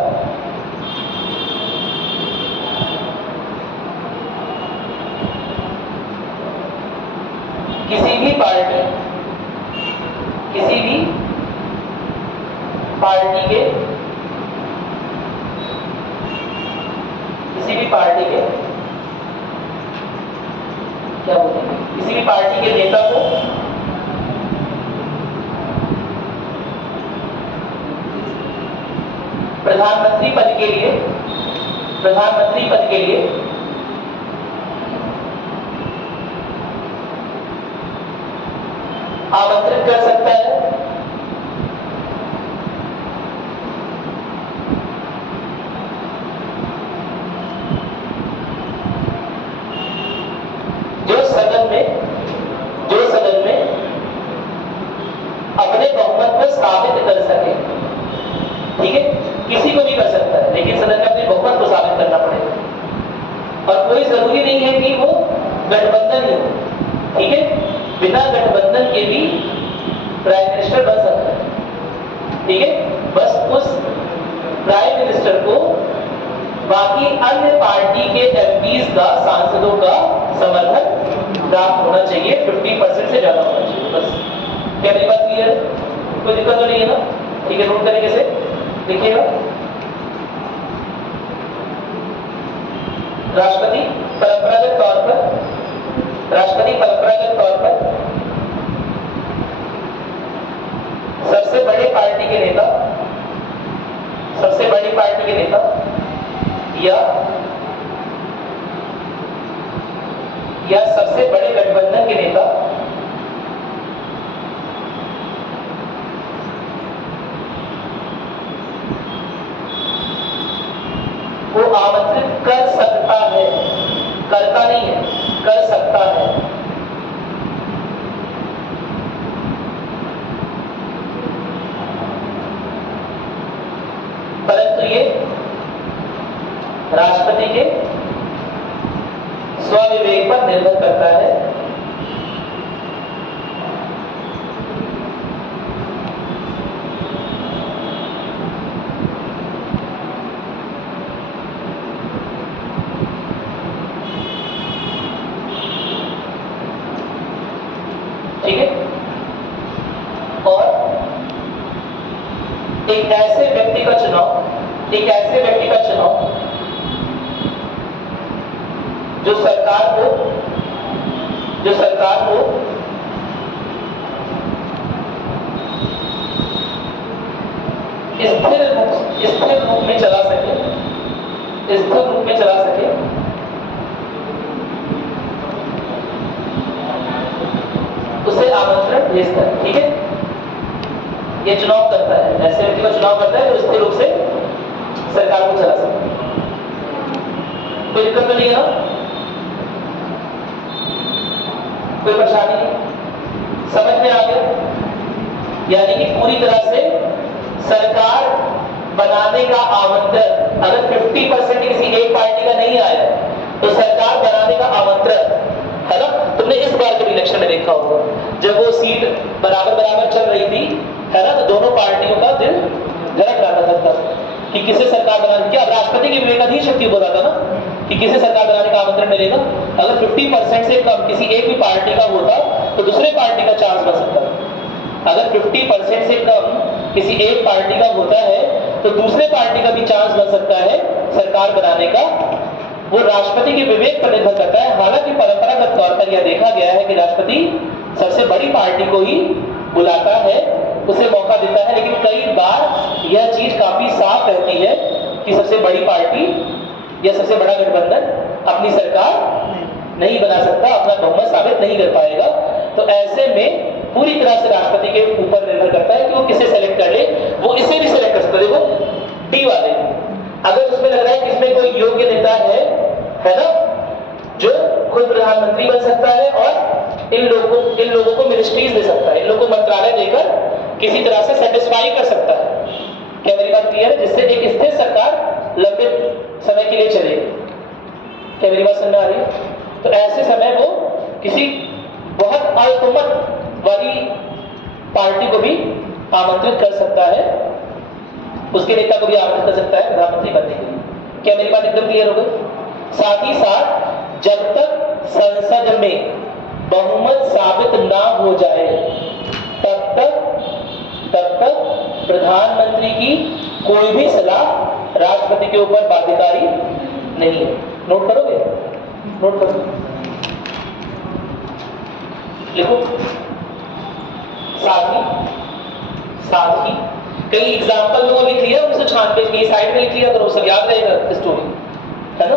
किसी भी पार्टी के नेता को प्रधानमंत्री पद के लिए आमंत्रित कर सकता है, जो सदन में अपने बहुमत को साबित कर सके। ठीक है, किसी को भी कर सकता है, लेकिन सदन में अपने बहुमत को साबित करना पड़ेगा। और कोई जरूरी नहीं है कि वो गठबंधन ही हो। ठीक है, बिना गठबंधन के भी प्राइम मिनिस्टर बन सकता है। ठीक है, बस उस प्राइम मिनिस्टर को बाकी अन्य पार्टी के एमपीज का, सांसदों का समर्थन प्राप्त होना चाहिए, 50% से ज्यादा होना चाहिए। बस, क्या मेरी बात क्लियर है? कोई दिक्कत तो नहीं है ना? ठीक है, नोट तरीके से देखिएगा। राष्ट्रपति परंपरागत तौर पर सबसे बड़ी पार्टी के नेता या सबसे बड़े गठबंधन के नेता को आमंत्रित कर सकता है, करता नहीं है, कर सकता है। परंतु ये राष्ट्रपति के स्वविवेक पर निर्भर करता है। ठीक है, और एक ऐसे व्यक्ति का चुनाव जो सरकार को स्थिर रूप में चला सके, स्थिर रूप में चला सके, उसे आमंत्रण भेजता है। ठीक है, ये चुनाव करता है, ऐसे व्यक्ति का चुनाव करता है जो स्थिर रूप से सरकार को चला सके। कोई दिक्कत तो नहीं है ना? कोई परेशानी समझ में आ गया? यानी कि पूरी तरह से सरकार बनाने का आमंत्रण, अगर 50% किसी एक पार्टी का नहीं आया तो सरकार बनाने का आमंत्रण है ना। तुमने इस बार के इलेक्शन में देखा होगा, जब वो सीट बराबर बराबर चल रही थी, है ना, तो दोनों पार्टियों का दिल धड़क रहा था कि किसे सरकार बनाने, क्या राष्ट्रपति की विवेकाधीन शक्ति बोला था ना कि किसे सरकार बनाने का आमंत्रण मिलेगा। अगर 50% से कम किसी एक भी पार्टी का होता तो दूसरे पार्टी का चांस बन सकता है। अगर 50% से कम किसी एक पार्टी का होता है तो दूसरे पार्टी का भी चांस बन सकता है सरकार बनाने का। वो राष्ट्रपति के विवेक पर निर्भर करता है। हालांकि परंपरागत तौर पर यह देखा गया है कि राष्ट्रपति सबसे बड़ी पार्टी को ही बुलाता है, उसे मौका देता है, लेकिन कई बार यह चीज काफी साफ रहती है कि सबसे बड़ी पार्टी या सबसे बड़ा गठबंधन अपनी सरकार नहीं बना सकता, अपना बहुमत साबित नहीं कर पाएगा। तो ऐसे में पूरी तरह से राष्ट्रपति के ऊपर निर्भर करता है कि वो किसे सेलेक्ट कर ले। वो इसे भी सेलेक्ट कर सकता है, देखो डी वाले, अगर उसमें लग रहा है कि इसमें कोई योग्य नेता है ना, जो खुद प्रधानमंत्री बन सकता है और इन लोगों को मिनिस्ट्रीज दे सकता है, इन लोगों को मंत्रालय देकर किसी तरह से सेटिस्फाई कर सकता है। क्या मेरी बात क्लियर है? जिससे एक स्थिर सरकार लंबे समय के लिए चले। क्या मेरी बात समझ आ रही है? तो ऐसे समय वो किसी बहुत अल्पमत वाली पार्टी को भी आमंत्रित कर सकता है, उसके नेता को भी आमंत्रित कर सकता है प्रधानमंत्री बनने के लिए। क्या मेरी बात एकदम क्लियर हो गई? साथ ही साथ जब तक संसद में बहुमत साबित ना हो जाए तब तक प्रधानमंत्री की कोई भी सलाह राष्ट्रपति के ऊपर बाध्यकारी नहीं है। नोट करोगे? नोट करो, लिखो। साथ ही कई एग्जाम्पल लोगों ने लिख लिया 1996 की, साइड में लिख लिया करो, सब याद रहेगा स्टोरी, है ना।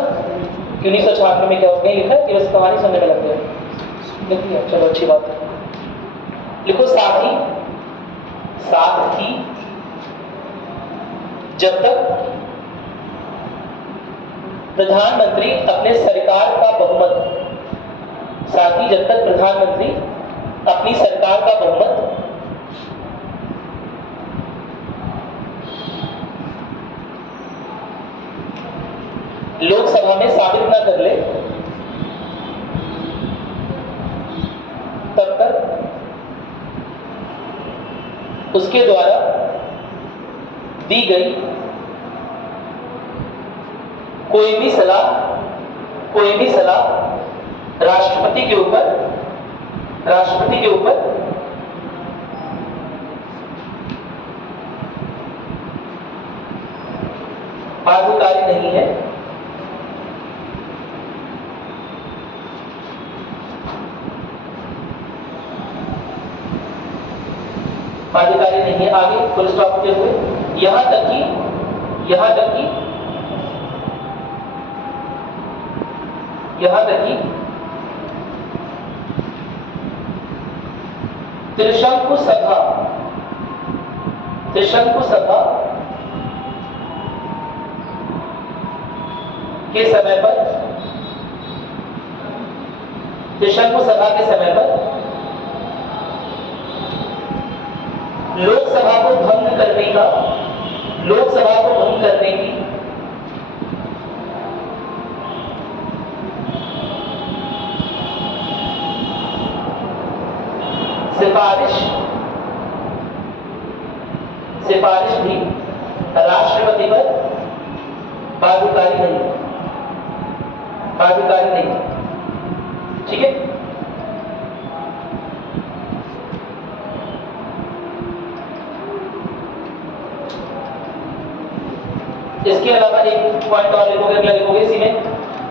कि 1996 में क्या हो गया लिखा है कि बस कहानी सुनने में लग गया, लिख लिया, चलो अच्छी बात है। लिखो साथ ही जब तक प्रधानमंत्री अपने सरकार का बहुमत, साथ ही जब तक प्रधानमंत्री अपनी सरकार का बहुमत लोकसभा में साबित ना कर ले तब तक उसके द्वारा दी गई कोई भी सलाह राष्ट्रपति के ऊपर बाध्यकारी नहीं है। बाध्यकारी नहीं है। आगे फुल स्टॉप होते हुए यहां तक कि त्रिशंकु सभा के समय पर लोकसभा को भंग करने की सिफारिश भी राष्ट्रपति पर बाध्यकारी नहीं। ठीक है। इसके अलावा एक पॉइंट और लिखोगे, अगला लिखोगे इसी में,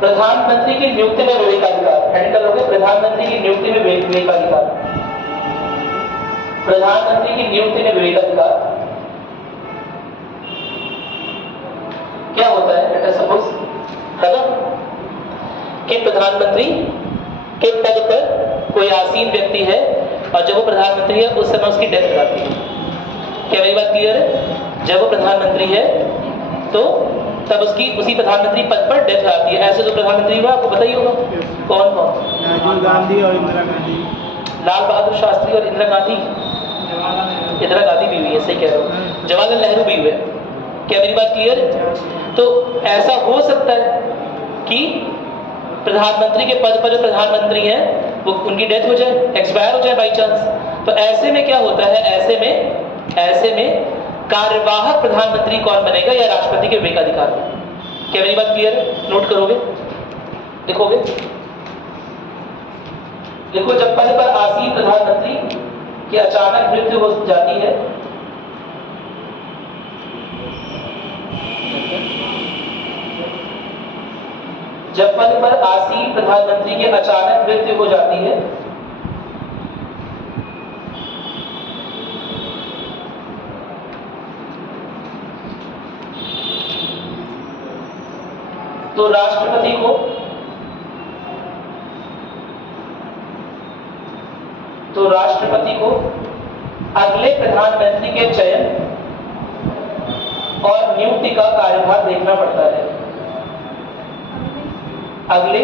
प्रधानमंत्री की नियुक्ति में विवेकाधिकार। हेडिंग करोगे प्रधानमंत्री की नियुक्ति में विवेकाधिकार। प्रधानमंत्री की नियुक्ति में विवेकाधिकार क्या होता है, लेट अस सपोज, है ना, कि प्रधानमंत्री के पद पर कोई आसीन व्यक्ति है और जब वो प्रधानमंत्री है उस समय उसकी डेथ हो जाती है। क्या मेरी बात क्लियर है? जब वो प्रधानमंत्री है तो तब उसकी उसी प्रधानमंत्री पद पर डेथ हो जाती है। ऐसे जो प्रधानमंत्री हुआ आपको पता ही होगा, कौन कौन? राजीव गांधी और इंदिरा गांधी। लाल बहादुर शास्त्री और इंदिरा गांधी। इंदिरा गांधी भी हुई है, सही कह रहे हो। जवाहरलाल नेहरू भी हुए। क्या मेरी बात क्लियर है? तो ऐसा हो सकता है कि प्रधानमंत्री के पद पर जो प्रधानमंत्री हैं वो उनकी डेथ हो जाए, एक्सपायर हो जाए बाई चांस। तो ऐसे में क्या होता है, ऐसे में कार्यवाहक प्रधानमंत्री कौन बनेगा, या राष्ट्रपति के विवेकाधिकार में। क्या मेरी बात क्लियर है? नोट करोगे, लिखोगे, देखो, जब पद पर आसीन प्रधानमंत्री की अचानक मृत्यु हो जाती है जब पद पर आसीन प्रधानमंत्री की अचानक मृत्यु हो जाती है तो राष्ट्रपति को अगले प्रधानमंत्री के चयन और नियुक्ति का कार्यभार देखना पड़ता है। अगले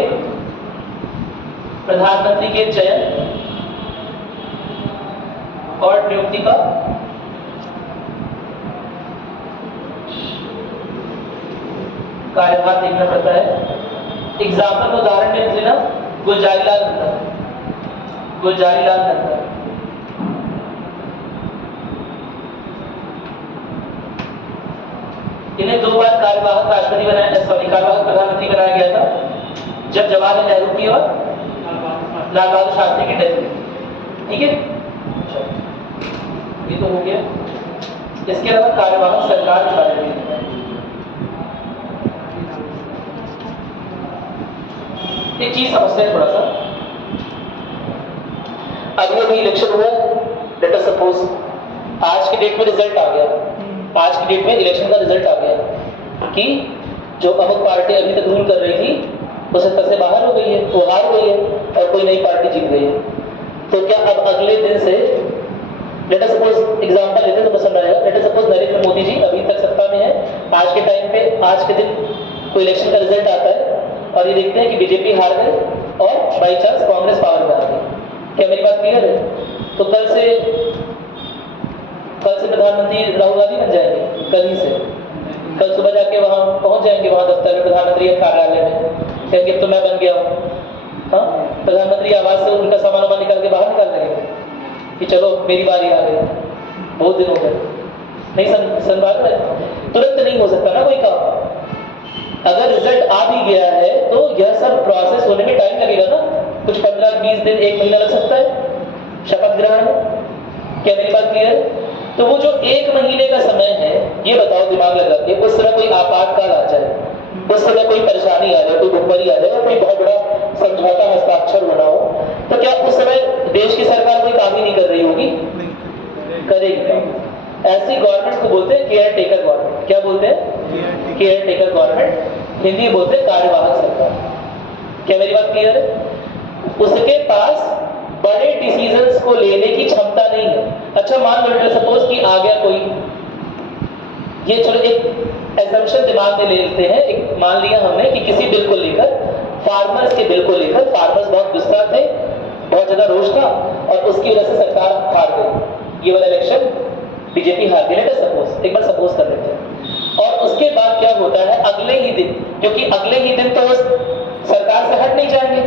प्रधानमंत्री के चयन और नियुक्ति का कार्यभार देखना पड़ता है। एग्जाम्पल उदाहरण में लेना, गुलजारीलाल नंदा। इन्हें 2 बार कार्यवाहक कार्यवाहक प्रधानमंत्री बनाया गया था, जब जवाहरलाल नेहरू की और लाल बहादुर शास्त्री की डेथ हुई। ठीक है, ये तो हो गया। इसके अलावा कार्यवाहक सरकार के बारे में एक चीज समझते हैं थोड़ा सा। अभी इलेक्शन हुआ, लेट अस सपोज आज की डेट में रिजल्ट आ गया, आज की डेट में इलेक्शन का रिजल्ट आ गया कि जो अमुक पार्टी अभी तक रूल कर रही थी वो सत्ता से बाहर हो गई है, वो हार गई है और कोई नई पार्टी जीत गई है। तो क्या अब अगले दिन से, लेट अस सपोज एग्जांपल लेते तो पसंद आएगा, let us suppose Narendra Modi ji अभी तक सत्ता में है, आज के टाइम पे, आज के दिन कोई इलेक्शन का रिजल्ट आता है और ये देखते हैं कि बीजेपी हार गई और बाई चांस कांग्रेस पावर में आ गई। क्या मेरी बात क्लियर है? तो कल से प्रधानमंत्री राहुल गांधी बन जाएंगे, कल ही से, कल सुबह जाके वहां पहुंच जाएंगे, वहां दफ्तर में, प्रधानमंत्री कार्यालय में, कहेंगे तो मैं बन गया हूँ। हाँ, प्रधानमंत्री आवास से उनका सामान निकाल के बाहर निकाल देंगे कि चलो मेरी बारी आ गई, बहुत दिन हो गए। नहीं संभाल रहे, तुरंत नहीं हो सकता ना कोई काम। अगर रिजल्ट आ भी गया है तो यह सब प्रोसेस होने में टाइम लगेगा ना, कुछ 15-20 दिन, 1 महीना लग सकता है शपथ ग्रहण में। क्या मेरी बात क्लियर है? तो वो जो 1 महीने का समय है, ये बताओ दिमाग लगा के, उस समय कोई आपातकाल आ जाए, उस समय कोई परेशानी आ जाए, कोई भुखमरी आ जाए, कोई बहुत बड़ा समझौता हस्ताक्षर होना हो, तो क्या उस समय देश की सरकार कोई काम ही नहीं कर रही होगी? करेगी। ऐसी गवर्नमेंट को बोलते हैं केयर टेकर गवर्नमेंट। क्या बोलते हैं? Care taker government. हिंदी बोलते हैं कार्यवाहक सरकार। क्या मेरी बात क्लियर है? उसके पास बड़े डिसीजंस को लेने की क्षमता नहीं है। अच्छा, मान लो सपोज कि आ गया कोई, ये चलो एक एजम्पशन दिमाग में ले लेते हैं, एक मान लिया हमने कि किसी बिल को लेकर, फार्मर्स के बिल को लेकर, फार्मर्स बहुत गुस्सा थे, बहुत ज्यादा रोष था और उसकी वजह से सरकार हार गई, ये वाला इलेक्शन बीजेपी हार गई। सपोज, एक बार सपोज कर लेते हैं। और उसके बाद क्या होता है, अगले ही दिन, क्योंकि अगले ही दिन तो सरकार से हट नहीं जाएंगे,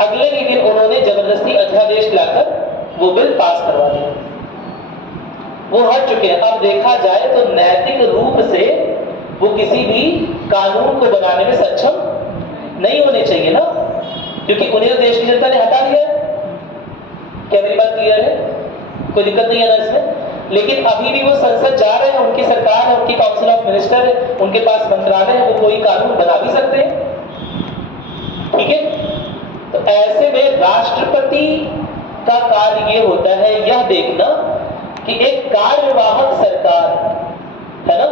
अगले ही दिन उन्होंने जबरदस्ती अध्यादेश लाकर वो बिल पास करवा दिया, वो हट चुके हैं। अब देखा जाए तो नैतिक रूप से वो किसी भी कानून को बनाने में सक्षम नहीं होने चाहिए ना, क्योंकि उन्हें देश की जनता ने हटा दिया है। क्या मेरी बात क्लियर है? कोई दिक्कत नहीं है ना इसमें? लेकिन अभी भी वो संसद जा रहे हैं, उनकी सरकार है, उनकी काउंसिल ऑफ मिनिस्टर है, उनके पास मंत्रालय है, वो कोई कानून बना भी सकते हैं। ठीक है, तो ऐसे में राष्ट्रपति का कार्य ये होता है यह देखना कि एक कार्यवाहक सरकार है ना,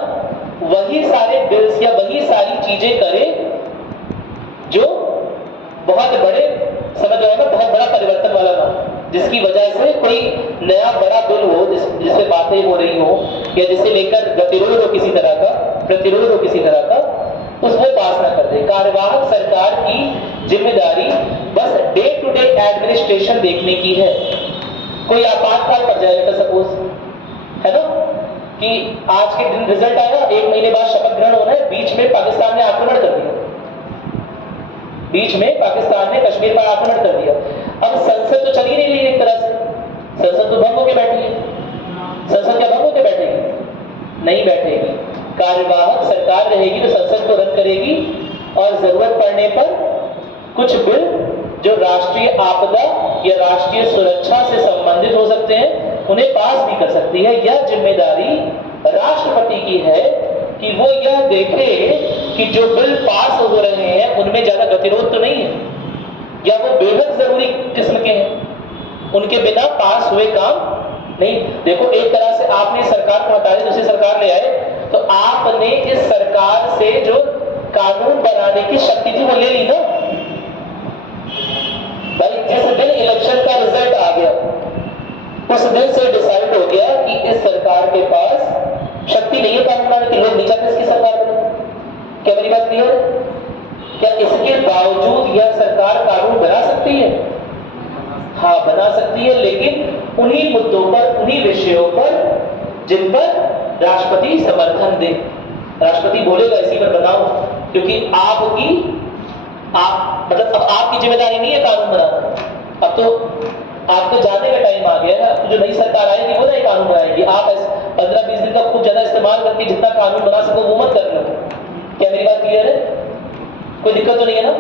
वही सारे बिल्स या वही सारी चीजें करे जो बहुत बड़े, समझ रहे हैं ना, बहुत बड़ा परिवर्तन वाला ना, जिसकी वजह से कोई नया बड़ा बिल हो जिससे बातें हो रही हो या जिसे लेकर गतिरोध हो किसी तरह का, प्रतिरोध हो किसी तरह का, उसको पास ना कर दे। कार्यवाहक सरकार की जिम्मेदारी बस डे टू डे एडमिनिस्ट्रेशन देखने की है। कोई आपातकाल पड़ जाएगा सपोज, है ना, कि आज के दिन रिजल्ट आया, 1 महीने बाद शपथ ग्रहण होना है, बीच में पाकिस्तान ने आक्रमण कर दिया, बीच में पाकिस्तान ने कश्मीर पर आक्रमण कर दिया। अब संसद तो चल ही नहीं रही, एक तरह से संसद तो भंग होकर बैठी है। संसद क्या भंग होकर बैठेगी? नहीं बैठेगी। कार्यवाहक सरकार रहेगी तो संसद को रद्द करेगी और जरूरत पड़ने पर कुछ बिल जो राष्ट्रीय आपदा या राष्ट्रीय सुरक्षा से संबंधित हो सकते हैं उन्हें पास भी कर सकती है। यह जिम्मेदारी राष्ट्रपति की है कि वो यह देखे कि जो बिल पास हो रहे हैं उनमें ज्यादा गतिरोध तो नहीं है या वो बेहद जरूरी किस्म के हैं, उनके बिना पास हुए काम नहीं। देखो, एक तरह से आपने सरकार को हटा दिया, दूसरी सरकार ले आए, तो आपने इस सरकार से जो कानून बनाने की शक्ति थी वो ले ली ना भाई। जिस दिन इलेक्शन का रिजल्ट आ गया उस दिन से डिसाइड हो गया कि इस सरकार के पास शक्ति नहीं है कानून बनाने की, लोग नहीं चाहते इसकी सरकार बने। क्या मेरी बात क्लियर है? क्या इसके बावजूद यह सरकार कानून बना सकती है? हाँ, बना सकती है, लेकिन उन्हीं मुद्दों पर, उन्हीं विषयों पर जिन पर राष्ट्रपति समर्थन दे। राष्ट्रपति बोलेगा इसी पर बनाओ, क्योंकि मतलब अब आपकी जिम्मेदारी नहीं है कानून बनाना। अब तो आपको जाने का टाइम आ गया है। अब जो नई सरकार आएगी वो नए कानून बनाएगी। आप 15-20 दिन का खूब ज्यादा इस्तेमाल करके जितना कानून बना सको वो मत कर लो। क्या मेरी बात क्लियर है? कोई दिक्कत तो नहीं है ना?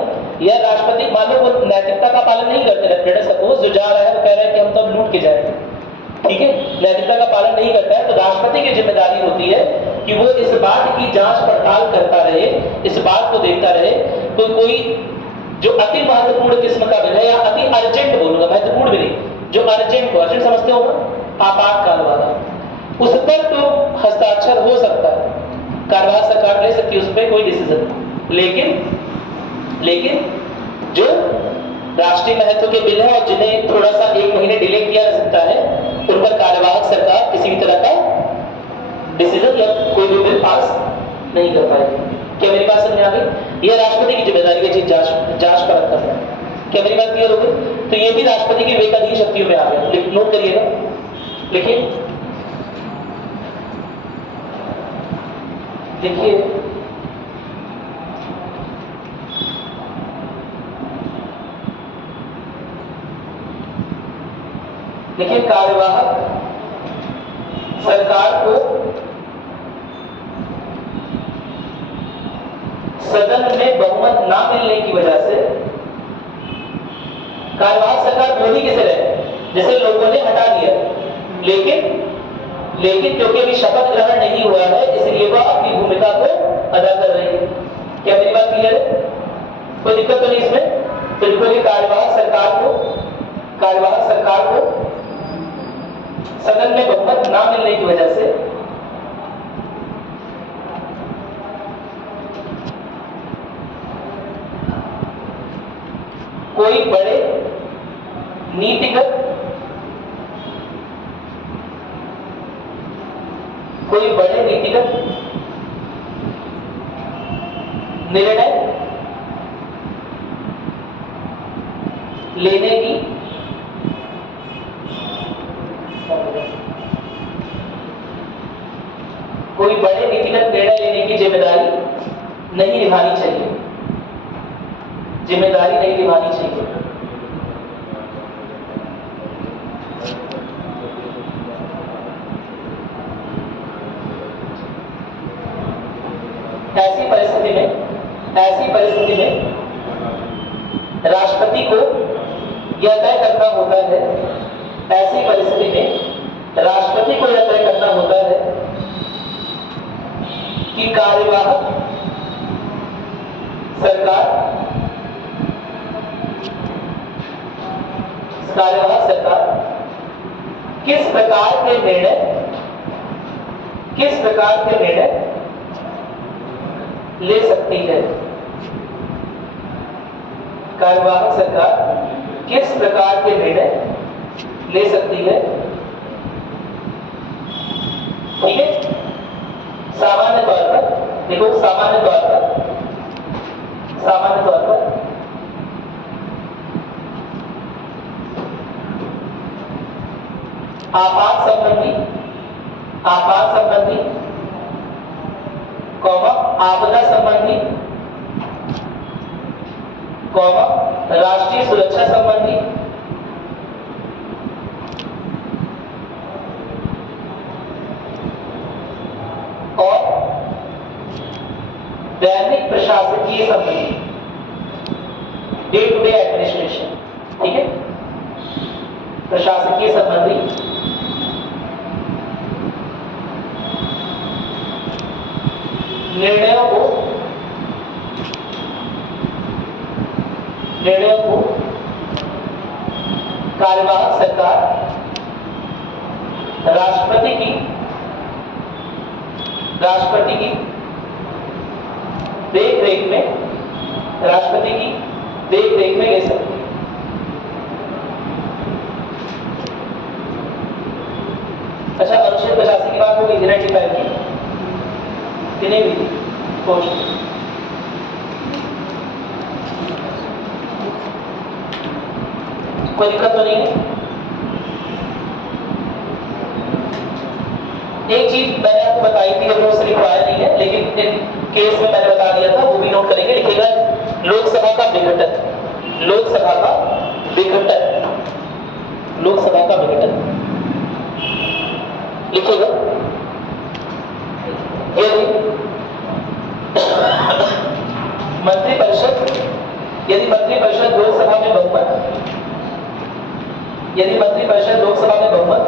यह राष्ट्रपति मान लो वो नैतिकता का पालन नहीं करते, सपोज जो जा रहा है वो कह रहा है कि हम तो अब लूट के जाएंगे, ठीक है, नैतिकता का पालन नहीं करता है, तो राष्ट्रपति की जिम्मेदारी होती है कि वो इस बात की जांच पड़ताल करता रहे, इस बात को देखता रहे तो कोई जो अति महत्वपूर्ण किस्म का बिल है या अति अर्जेंट, बोलूंगा महत्वपूर्ण भी नहीं, जो अर्जेंट को अर्जेंट समझते हो आपातकाल वाला, उस पर तो हस्ताक्षर हो सकता है, कार्यवाहक सरकार ले सकती है उस पर कोई डिसीजन। लेकिन जो राष्ट्रीय महत्व के बिल है और जिन्हें थोड़ा सा 1 महीने डिले किया जा सकता है उन पर कार्यवाहक सरकार किसी भी तरह का डिसीजन या कोई भी बिल पास नहीं कर पाएगी। क्या मेरी बात समझ आ गई? यह राष्ट्रपति की जिम्मेदारी है चीज जांच परख करना। क्या मेरी बात क्लियर हो गई? तो ये भी राष्ट्रपति की विवेकाधीन शक्तियों में आ गया। नोट करिएगा, लिखिए, देखिए देखिए, कार्यवाहक सरकार को सदन में बहुमत ना मिलने की वजह से कार्यवाहक सरकार विरोधी किसे रहे, जैसे लोगों ने हटा दिया, लेकिन क्योंकि अभी शपथ ग्रहण नहीं हुआ है इसलिए वह अपनी भूमिका को अदा कर रही है। क्या मेरी बात क्लियर है? कोई दिक्कत तो नहीं इसमें? बिल्कुल ही कार्यवाहक सरकार को सदन में बहुमत ना मिलने की वजह से कोई बड़े नीतिगत निर्णय लेने की जिम्मेदारी नहीं निभानी चाहिए, ऐसी परिस्थिति में राष्ट्रपति को यह तय करना होता है, कि कार्यवाहक सरकार किस प्रकार के निर्णय ले सकती है। कार्यवाहक सरकार किस प्रकार के निर्णय ले सकती है? ठीक है, सामान्य तौर पर देखो, सामान्य तौर पर आपात संबंधी कौमा आपदा संबंधी कौमा राष्ट्रीय सुरक्षा संबंधी और दैनिक प्रशासकीय संबंधी, डे टू डे एडमिनिस्ट्रेशन। ठीक है, प्रशासकीय संबंधी निर्णयों को कार्यवाहक सरकार राष्ट्रपति की देख रेख में ले सकती है। अच्छा, अनुच्छेद 85 की बात हो गई, 95 की कितने भी पोस्ट कोई दिक्कत तो नहीं है? एक चीज मैंने आपको बताई थी, अगर उससे रिक्वायर नहीं है, लेकिन इन केस में मैंने बता दिया था, वो भी नोट करेंगे। लिखिएगा लोकसभा का विघटन, लोकसभा का विघटन लिखिएगा। यदि मंत्रिपरिषद लोकसभा में बहुमत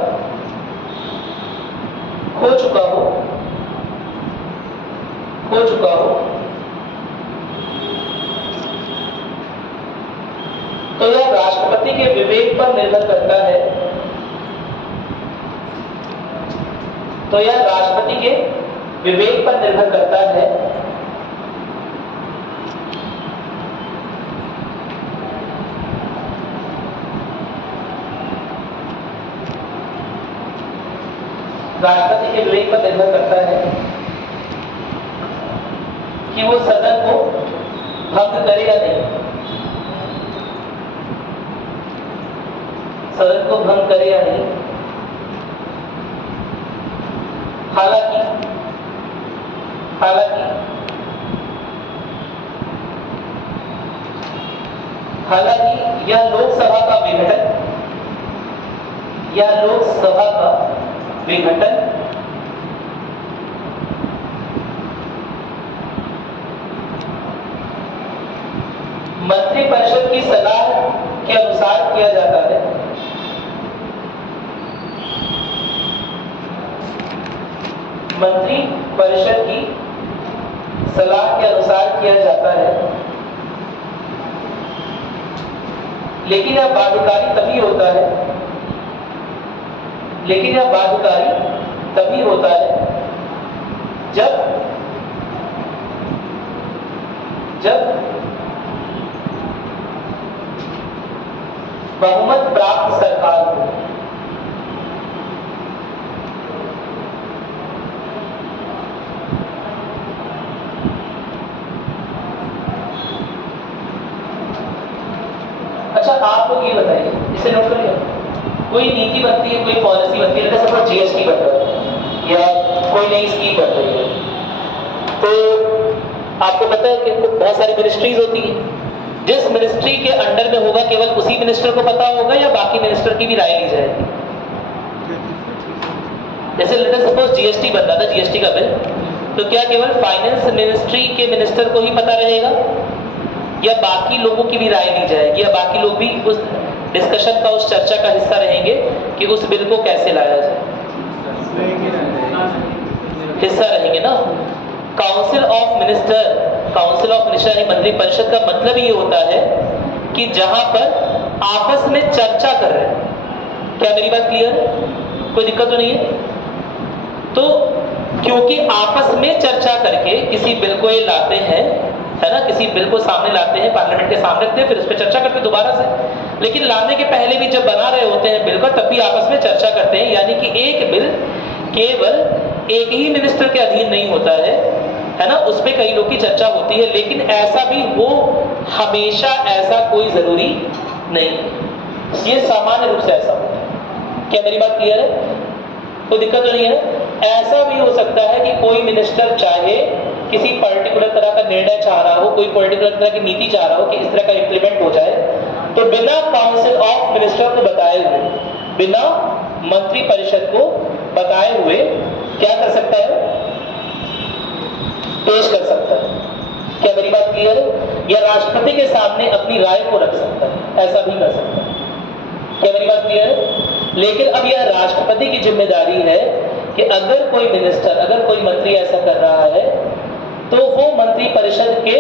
खो चुका हो तो यह राष्ट्रपति के विवेक पर निर्भर करता है। राष्ट्रपति के विवेक पर निर्भर करता है कि वो सदन को भंग करे या नहीं, हालांकि यह लोकसभा का विघटन मंत्रिपरिषद की सलाह के अनुसार किया जाता है। मंत्रिपरिषद की सलाह के अनुसार किया जाता है, लेकिन यह बाध्यकारी तभी होता है जब बहुमत प्राप्त सरकार हो। अच्छा, आप लोग ये बताइए, इसे नोट करिए, कोई नीति बनती है, कोई पॉलिसी बनती है, जैसे सपोज जीएसटी बन रहा है या कोई नई स्कीम बन रही है, तो आपको पता है कि बहुत सारी मिनिस्ट्रीज होती है। जिस मिनिस्ट्री के अंडर में होगा केवल उसी मिनिस्टर को पता होगा या बाकी मिनिस्टर की भी राय ली जाएगी? जैसे लेट अस सपोज जीएसटी बन रहा था, जीएसटी का बिल, तो क्या केवल फाइनेंस मिनिस्ट्री के मिनिस्टर को ही पता रहेगा या बाकी लोगों की भी राय ली जाएगी, या बाकी लोग भी उस डिस्कशन का, उस चर्चा का हिस्सा रहेंगे कि उस बिल को कैसे लाया जाए? हिस्सा रहेंगे ना। काउंसिल ऑफ मिनिस्टर यानी मंत्रिपरिषद का मतलब ये होता है कि जहां पर आपस में चर्चा कर रहे हैं। क्या मेरी बात क्लियर है? कोई दिक्कत तो नहीं है? तो क्योंकि आपस में चर्चा करके किसी बिल को ये लाते हैं, है ना, किसी बिल को सामने लाते हैं, पार्लियामेंट के सामने रखते हैं, फिर उस पर चर्चा करते हैं दोबारा से। लेकिन लाने के पहले भी जब बना रहे होते हैं बिल को, तब भी आपस में चर्चा करते हैं, यानी कि एक बिल केवल एक ही मिनिस्टर के अधीन नहीं होता है ना, उस पर कई लोग की चर्चा होती है। लेकिन ऐसा भी हो हमेशा ऐसा कोई जरूरी नहीं, ये सामान्य रूप से ऐसा होता है। क्या मेरी बात क्लियर है? कोई दिक्कत तो नहीं है? ऐसा भी हो सकता है कि कोई मिनिस्टर चाहे किसी पर्टिकुलर तरह का निर्णय चाह रहा हो, कोई पर्टिकुलर तरह की नीति चाह रहा हो कि इस तरह का इंप्लीमेंट हो जाए, तो बिना काउंसिल ऑफ मिनिस्टर को बताए हुए, बिना मंत्री परिषद को बताए हुए क्या कर सकता है? पेश कर सकता है। क्या मेरी बात क्लियर है? या राष्ट्रपति के सामने अपनी राय को रख सकता है, ऐसा भी कर सकता है। क्या मेरी बात क्लियर है? लेकिन अब यह राष्ट्रपति की जिम्मेदारी है कि अगर कोई मिनिस्टर, अगर कोई मंत्री ऐसा कर रहा है, तो वो मंत्री परिषद के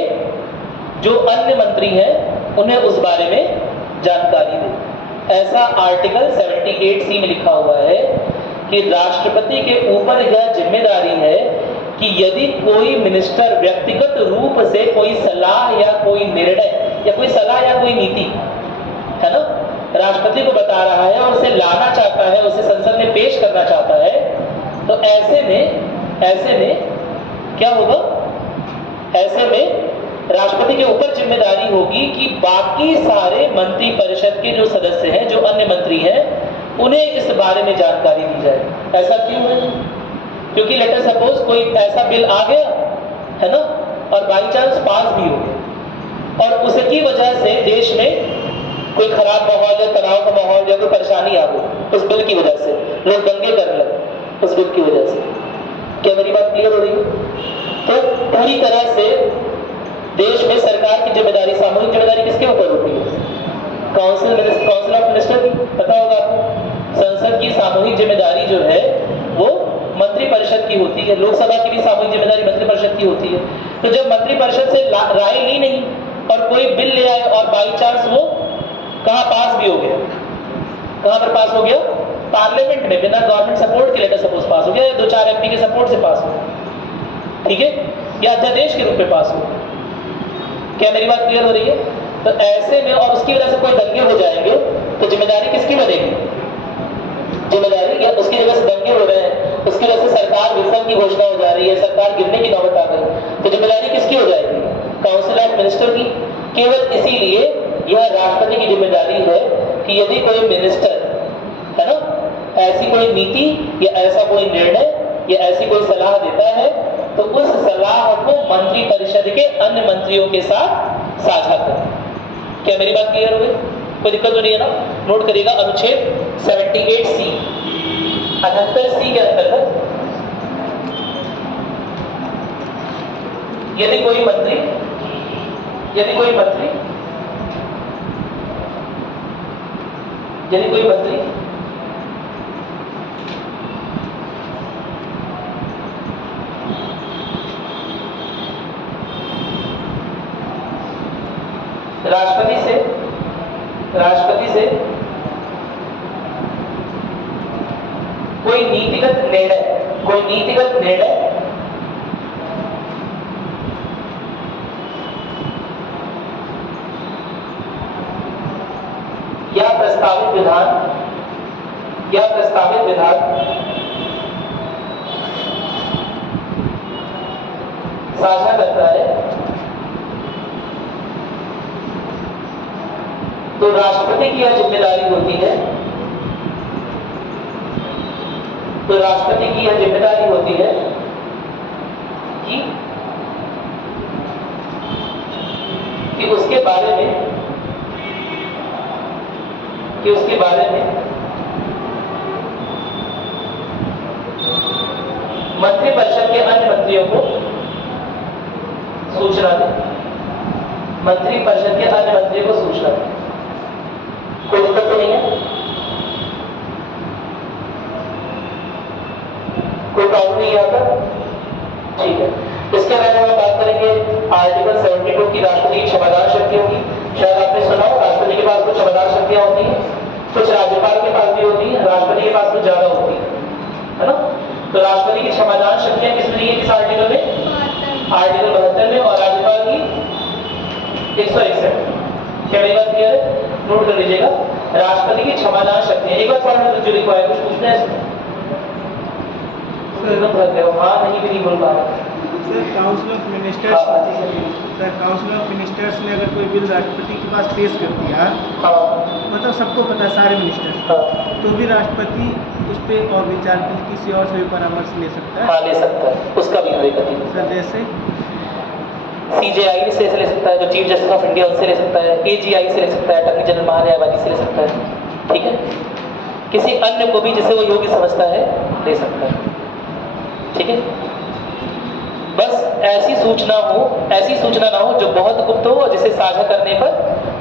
जो अन्य मंत्री हैं उन्हें उस बारे में जानकारी दे। ऐसा आर्टिकल 78C में लिखा हुआ है कि राष्ट्रपति के ऊपर यह जिम्मेदारी है कि यदि कोई मिनिस्टर व्यक्तिगत रूप से कोई सलाह या कोई निर्णय या कोई सलाह या कोई नीति, है ना, राष्ट्रपति को बता रहा है और उसे लाना चाहता है, उसे संसद में पेश करना चाहता है, तो ऐसे में क्या होगा? ऐसे में राष्ट्रपति के ऊपर जिम्मेदारी होगी कि बाकी सारे मंत्री परिषद के जो सदस्य हैं, जो अन्य मंत्री हैं, उन्हें इस बारे में जानकारी दी जाए। ऐसा क्यों है? क्योंकि लेटर सपोज कोई ऐसा बिल आ गया, है ना, और बाई चांस पास भी हो गया, और उसकी वजह से देश में कोई खराब माहौल या तनाव का माहौल या कोई परेशानी आ गई उस बिल की वजह से, लोग दंगे करने लगे उस बिल की वजह से। क्या मेरी बात क्लियर हो रही है? तो पूरी तरह से देश में सरकार की जिम्मेदारी, सामूहिक जिम्मेदारी किसके ऊपर होती है? काउंसिल ऑफ मिनिस्टर की। पता होगा आपको, संसद की सामूहिक जिम्मेदारी जो है वो मंत्री परिषद की होती है। लोकसभा की भी सामूहिक जिम्मेदारी मंत्री परिषद की होती है। तो जब मंत्री परिषद से राय ली नहीं और कोई बिल ले आए और बाई चांस वो कहां पास भी हो गया, कहां पर पास हो गया? पार्लियामेंट में, बिना गवर्नमेंट सपोर्ट के लेटर सपोज पास हो गया, या 2-4 एमपी के सपोर्ट से पास हो, ठीक है, या अध्यादेश के रूप में पास हो। क्या मेरी बात क्लियर हो रही है? तो ऐसे में और उसकी वजह से कोई दंगे हो जाएंगे, तो जिम्मेदारी किसकी बनेगी? जिम्मेदारी, या उसकी वजह से दंगे हो रहे हैं, उसकी वजह से सरकार विफल की घोषणा हो जा रही है, सरकार गिरने की नौबत आ गई, तो जिम्मेदारी किसकी हो जाएगी? काउंसिल ऑफ मिनिस्टर की। केवल इसीलिए यह राष्ट्रपति की जिम्मेदारी है कि यदि कोई मिनिस्टर, है ना, ऐसी कोई नीति या ऐसा कोई निर्णय या ऐसी कोई सलाह देता है, तो उस सलाह को मंत्री परिषद के अन्य मंत्रियों के साथ साझा करें। क्या मेरी बात क्लियर हो गई? कोई दिक्कत तो नहीं है ना? नोट करिएगा, अनुच्छेद 78C 78C के अंतर्गत यदि कोई मंत्री राष्ट्रपति से कोई नीतिगत निर्णय या प्रस्तावित विधान साझा करता है, तो राष्ट्रपति की यह जिम्मेदारी होती है कि उसके बारे में मंत्री परिषद के अन्य मंत्रियों को सूचना दे। कोई दिक्कत तो नहीं है? कोई प्रॉब्लम नहीं है आपका? ठीक है। इसके बारे में हम बात करेंगे आर्टिकल 72 की राष्ट्रपति की क्षमताधार शक्तियों की। शायद आपने सुना हो, राष्ट्रपति के पास कुछ क्षमताधार शक्तियां होती हैं, कुछ राज्यपाल के पास भी होती है, राष्ट्रपति के पास कुछ ज्यादा होती है ना? तो राष्ट्रपति की क्षमादान शक्तियां किस में दी है, किस आर्टिकल में, आर्टिकल 72 में, और राज्यपाल की 161। क्या मेरी बात क्लियर है? नोट कर लीजिएगा, राष्ट्रपति की क्षमादान शक्तियां। एक बार पढ़ने तो जो लिखवा है, कुछ पूछना है इसमें? हाँ नहीं भी नहीं बोल पा रहा। Sir council of ministers, sir council of ministers ने अगर कोई बिल राष्ट्रपति के पास पेश कर दिया, मतलब सबको पता है सारे मिनिस्टर्स, तो भी राष्ट्रपति उस पर और विचार के लिए किसी और से भी परामर्श ले सकता है? हाँ ले सकता है, उसका भी विवेक अधीन। सर जैसे CJI से ले सकता है, जो चीफ जस्टिस ऑफ इंडिया उनसे ले सकता है, AGI से ले सकता है, अटॉर्नी जनरल महान्यायवादी से ले सकता है, ठीक है। किसी अन्य को भी जिसे वो योग्य समझता है ले सकता है, ठीक है। बस ऐसी सूचना ना हो जो बहुत गुप्त हो और जिसे साझा करने पर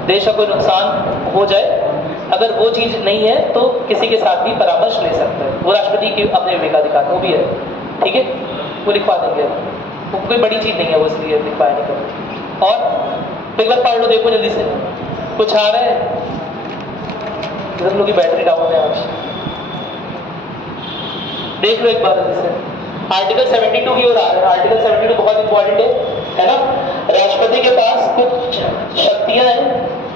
देश का कोई नुकसान हो जाए। अगर वो चीज नहीं है तो किसी के साथ भी परामर्श ले सकता है, वो राष्ट्रपति के अपने विवेकाधिकार वो भी है, ठीक है। वो लिखवा देंगे, वो कोई बड़ी चीज नहीं है, वो इसलिए लिखवाया नहीं करते। और एक बार पढ़ लो, देखो जल्दी से कुछ आ रहा है। हम लोग की बैटरी डाउन है आज, देख लो एक बार जल्दी से। आर्टिकल 72 की ओर आ रहा है। आर्टिकल 72 बहुत इंपॉर्टेंट है ना। राष्ट्रपति के पास कुछ शक्तियां हैं,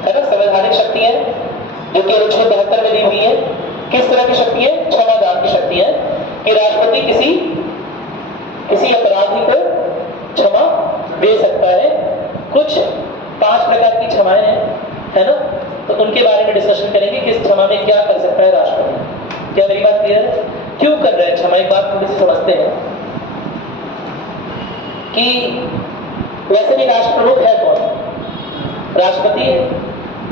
है ना, संवैधानिक शक्तियां हैं जो कि अनुच्छेद 72 में दी हुई है। किस तरह की शक्ति है? क्षमादान की शक्ति है कि राष्ट्रपति किसी अपराधी को क्षमा दे सकता है। कुछ 5 प्रकार की क्षमाएं हैं, है ना, तो उनके बारे में डिस्कशन करेंगे। किस क्षमा में क्या कर सकता है राष्ट्रपति। क्या मेरी बात क्लियर है? क्यों कर रहे हैं क्षमा, एक बात थोड़ी सी समझते हैं कि वैसे भी राष्ट्र प्रमुख है कौन? राष्ट्रपति है।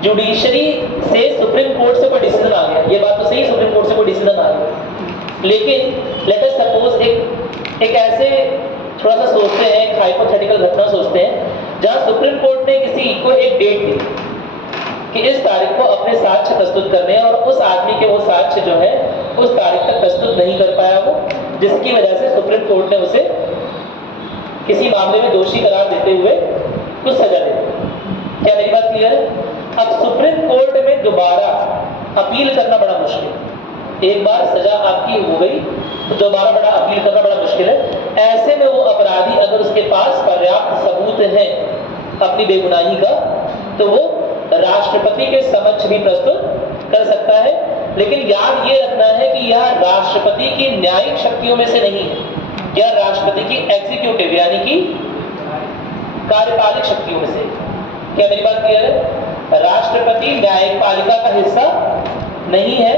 जुडिशरी से सुप्रीम कोर्ट से कोई डिसीजन आ गया, ये बात तो सही, सुप्रीम कोर्ट से कोई डिसीजन आ गया, लेकिन लेट अस सपोज एक ऐसे थोड़ा सा सोचते हैं, एक हाइपोथेटिकल घटना सोचते हैं जहां सुप्रीम कोर्ट ने किसी को एक डेट दी कि इस तारीख को अपने साक्ष्य प्रस्तुत करने हैं, और उस आदमी के वो साक्ष्य जो है उस तारीख तक प्रस्तुत नहीं कर पाया वो, जिसकी वजह से सुप्रीम कोर्ट ने उसे किसी मामले में दोषी करार देते हुए कुछ सजा दे दी। क्या मेरी बात क्लियर है? अब सुप्रीम कोर्ट में दोबारा अपील करना बड़ा मुश्किल। एक बार सजा आपकी हो गई तो दोबारा बड़ा अपील करना बड़ा मुश्किल है। ऐसे में वो अपराधी अगर उसके पास पर्याप्त सबूत है अपनी बेगुनाही का, तो वो राष्ट्रपति के समक्ष भी प्रस्तुत कर सकता है। लेकिन याद ये रखना है कि यह राष्ट्रपति की न्यायिक शक्तियों में से नहीं है, यह राष्ट्रपति की एग्जीक्यूटिव यानी कि कार्यपालिक शक्तियों में से। क्या मेरी बात क्लियर है? राष्ट्रपति न्यायपालिका का हिस्सा नहीं है,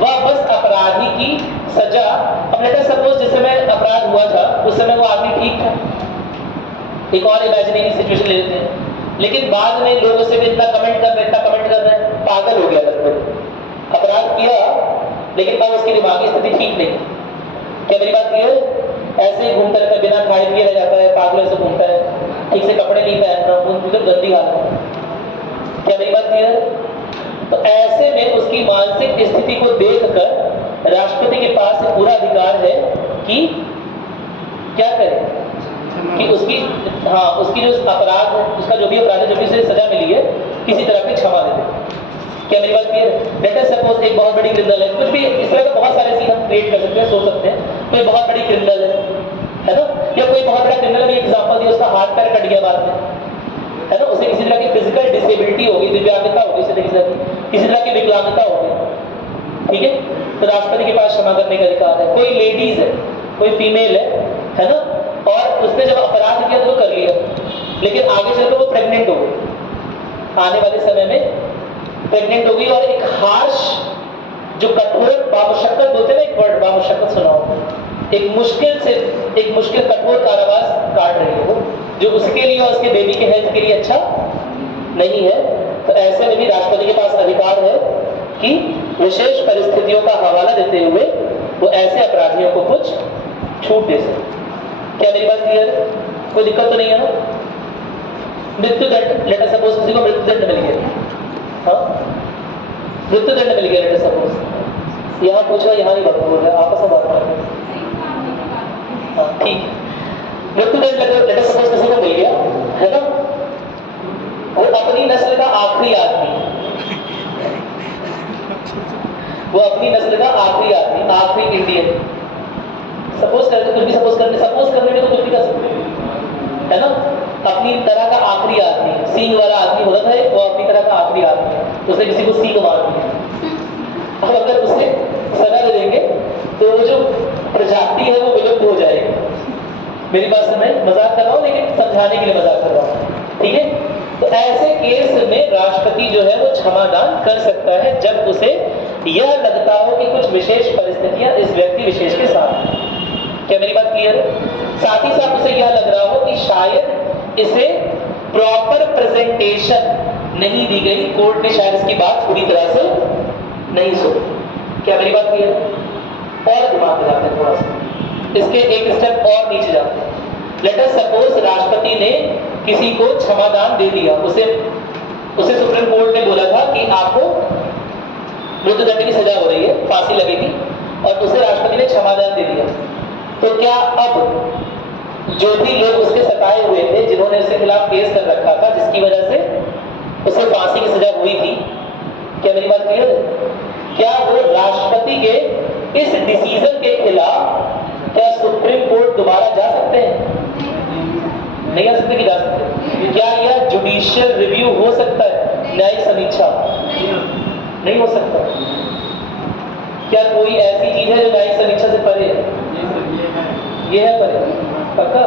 वह बस अपराधी की सजा। अब लेट अस सपोज जिस समय अपराध हुआ था उस समय वो आदमी ठीक था, एक और इमेजिनरी सिचुएशन ले लेते हैं, लेकिन बाद में लोग उसे भी इतना कमेंट कर रहे हैं, पागल हो गया लगभग, अपराध किया लेकिन अब उसकी दिमागी स्थिति ठीक नहीं। क्या मेरी बात क्लियर है? ऐसे ही घूमता रहता है, बिना खाए पिए रह जाता है, पागलों से घूमता है, ठीक से कपड़े नहीं पहनता, उनकी गंदी हालत है। क्या मेरी बात क्लियर है? तो ऐसे में उसकी मानसिक स्थिति को देखकर राष्ट्रपति के पास पूरा अधिकार है कि क्या करे, कि उसकी जो अपराध है, उसका जो भी अपराध है, जो भी उसे सजा मिली है, किसी तरह की क्षमा दे दे। क्या मेरी बात क्लियर है? लेट अस सपोज एक बहुत बड़ी क्रिमिनल है, कुछ भी इस तरह का बहुत सारे सीन हम क्रिएट कर सकते हैं, सोच सकते हैं। कोई बहुत बड़ी क्रिमिनल है ना, या कोई बहुत बड़ा क्रिमिनल भी एग्जाम्पल दिया, उसका हाथ पैर कट गया बाद में, है ना, उसे किसी तरह की फिजिकल डिसेबिलिटी होगी, दिव्यांगता होगी, किसी तरह की विकलांगता होगी, ठीक है, तो राष्ट्रपति के पास क्षमा करने का अधिकार है। कोई लेडीज है, कोई फीमेल है ना, और उसने जब अपराध किया तो कर लिया, लेकिन आगे चलकर वो प्रेग्नेंट हो गई, आने वाले समय में प्रेग्नेंट हो गई, और एक हार्श जो कठोर बामुशक्कत बोलते हैं ना, एक वर्ड बामुशक्कत सुनाओ, एक मुश्किल कठोर कारावास काट रही है वो, जो उसके लिए और उसके बेबी के हेल्थ के लिए अच्छा नहीं है। तो ऐसे में भी राष्ट्रपति के पास अधिकार है कि विशेष परिस्थितियों का हवाला देते हुए वो ऐसे अपराधियों को कुछ छूट दे सके। क्या मेरी बात क्लियर है? कोई दिक्कत तो नहीं है ना? मृत्युदंड, लेट अस सपोज किसी को मृत्युदंड मिल गया, हाँ, मृत्युदंड मिल गया, लेट अस सपोज, यहाँ पूछा, यहाँ नहीं बात बोल रहे, आपस में बात कर रहे हैं, हाँ ठीक है। मृत्युदंड लेट अस सपोज किसी को मिल गया, है ना, वो अपनी नस्ल का आखिरी आदमी, वो अपनी नस्ल का आखिरी आदमी, आखिरी इंडियन, सपोज करके कुछ भी सपोज करने में तो कुछ भी कर सकते हैं, है ना। अपनी तरह का आखिरी आदमी, सींग वाला आदमी होता है, वो अपनी तरह का आखिरी आदमी है, तो उसने किसी को सींग मार दिया। अब अगर उसे सजा दे देंगे तो वो जो प्रजाति है वो विलुप्त हो जाएगी। मेरी बात समझ, मजाक कर रहा हूँ लेकिन समझाने के लिए मजाक कर रहा हूँ, ठीक है। तो ऐसे केस में राष्ट्रपति जो है वो क्षमादान कर सकता है जब उसे यह लगता हो कि कुछ विशेष परिस्थितियां इस व्यक्ति विशेष के साथ हैं। क्या मेरी बात क्लियर है? साथ ही साथ उसे यह लग रहा हो कि शायद इसे प्रॉपर प्रेजेंटेशन नहीं दी गई, कोर्ट ने शायद इसकी बात पूरी तरह से नहीं सुनी। क्या मेरी बात क्लियर है? और दिमाग में जाते हैं थोड़ा सा, इसके एक स्टेप और नीचे जाते हैं। लेट अस सपोज राष्ट्रपति ने किसी को क्षमादान दे दिया, उसे सुप्रीम कोर्ट ने बोला था कि आपको मृत्युदंड की सजा हो रही है, फांसी लगेगी, और उसे राष्ट्रपति ने क्षमादान दे दिया। तो क्या अब जो भी लोग उसके सताए हुए थे, जिन्होंने उसके खिलाफ केस कर रखा था, जिसकी वजह से उसे फांसी की सजा हुई थी, क्या मेरी बात क्लियर है? क्या वो राष्ट्रपति के इस डिसीजन के खिलाफ क्या सुप्रीम कोर्ट दोबारा जा सकते हैं? नहीं जा सकते कि जा सकते? क्या यह जुडिशियल रिव्यू हो सकता है, न्यायिक समीक्षा? नहीं हो सकता। क्या कोई ऐसी चीज है जो न्यायिक समीक्षा से परे है? ये है परे? पक्का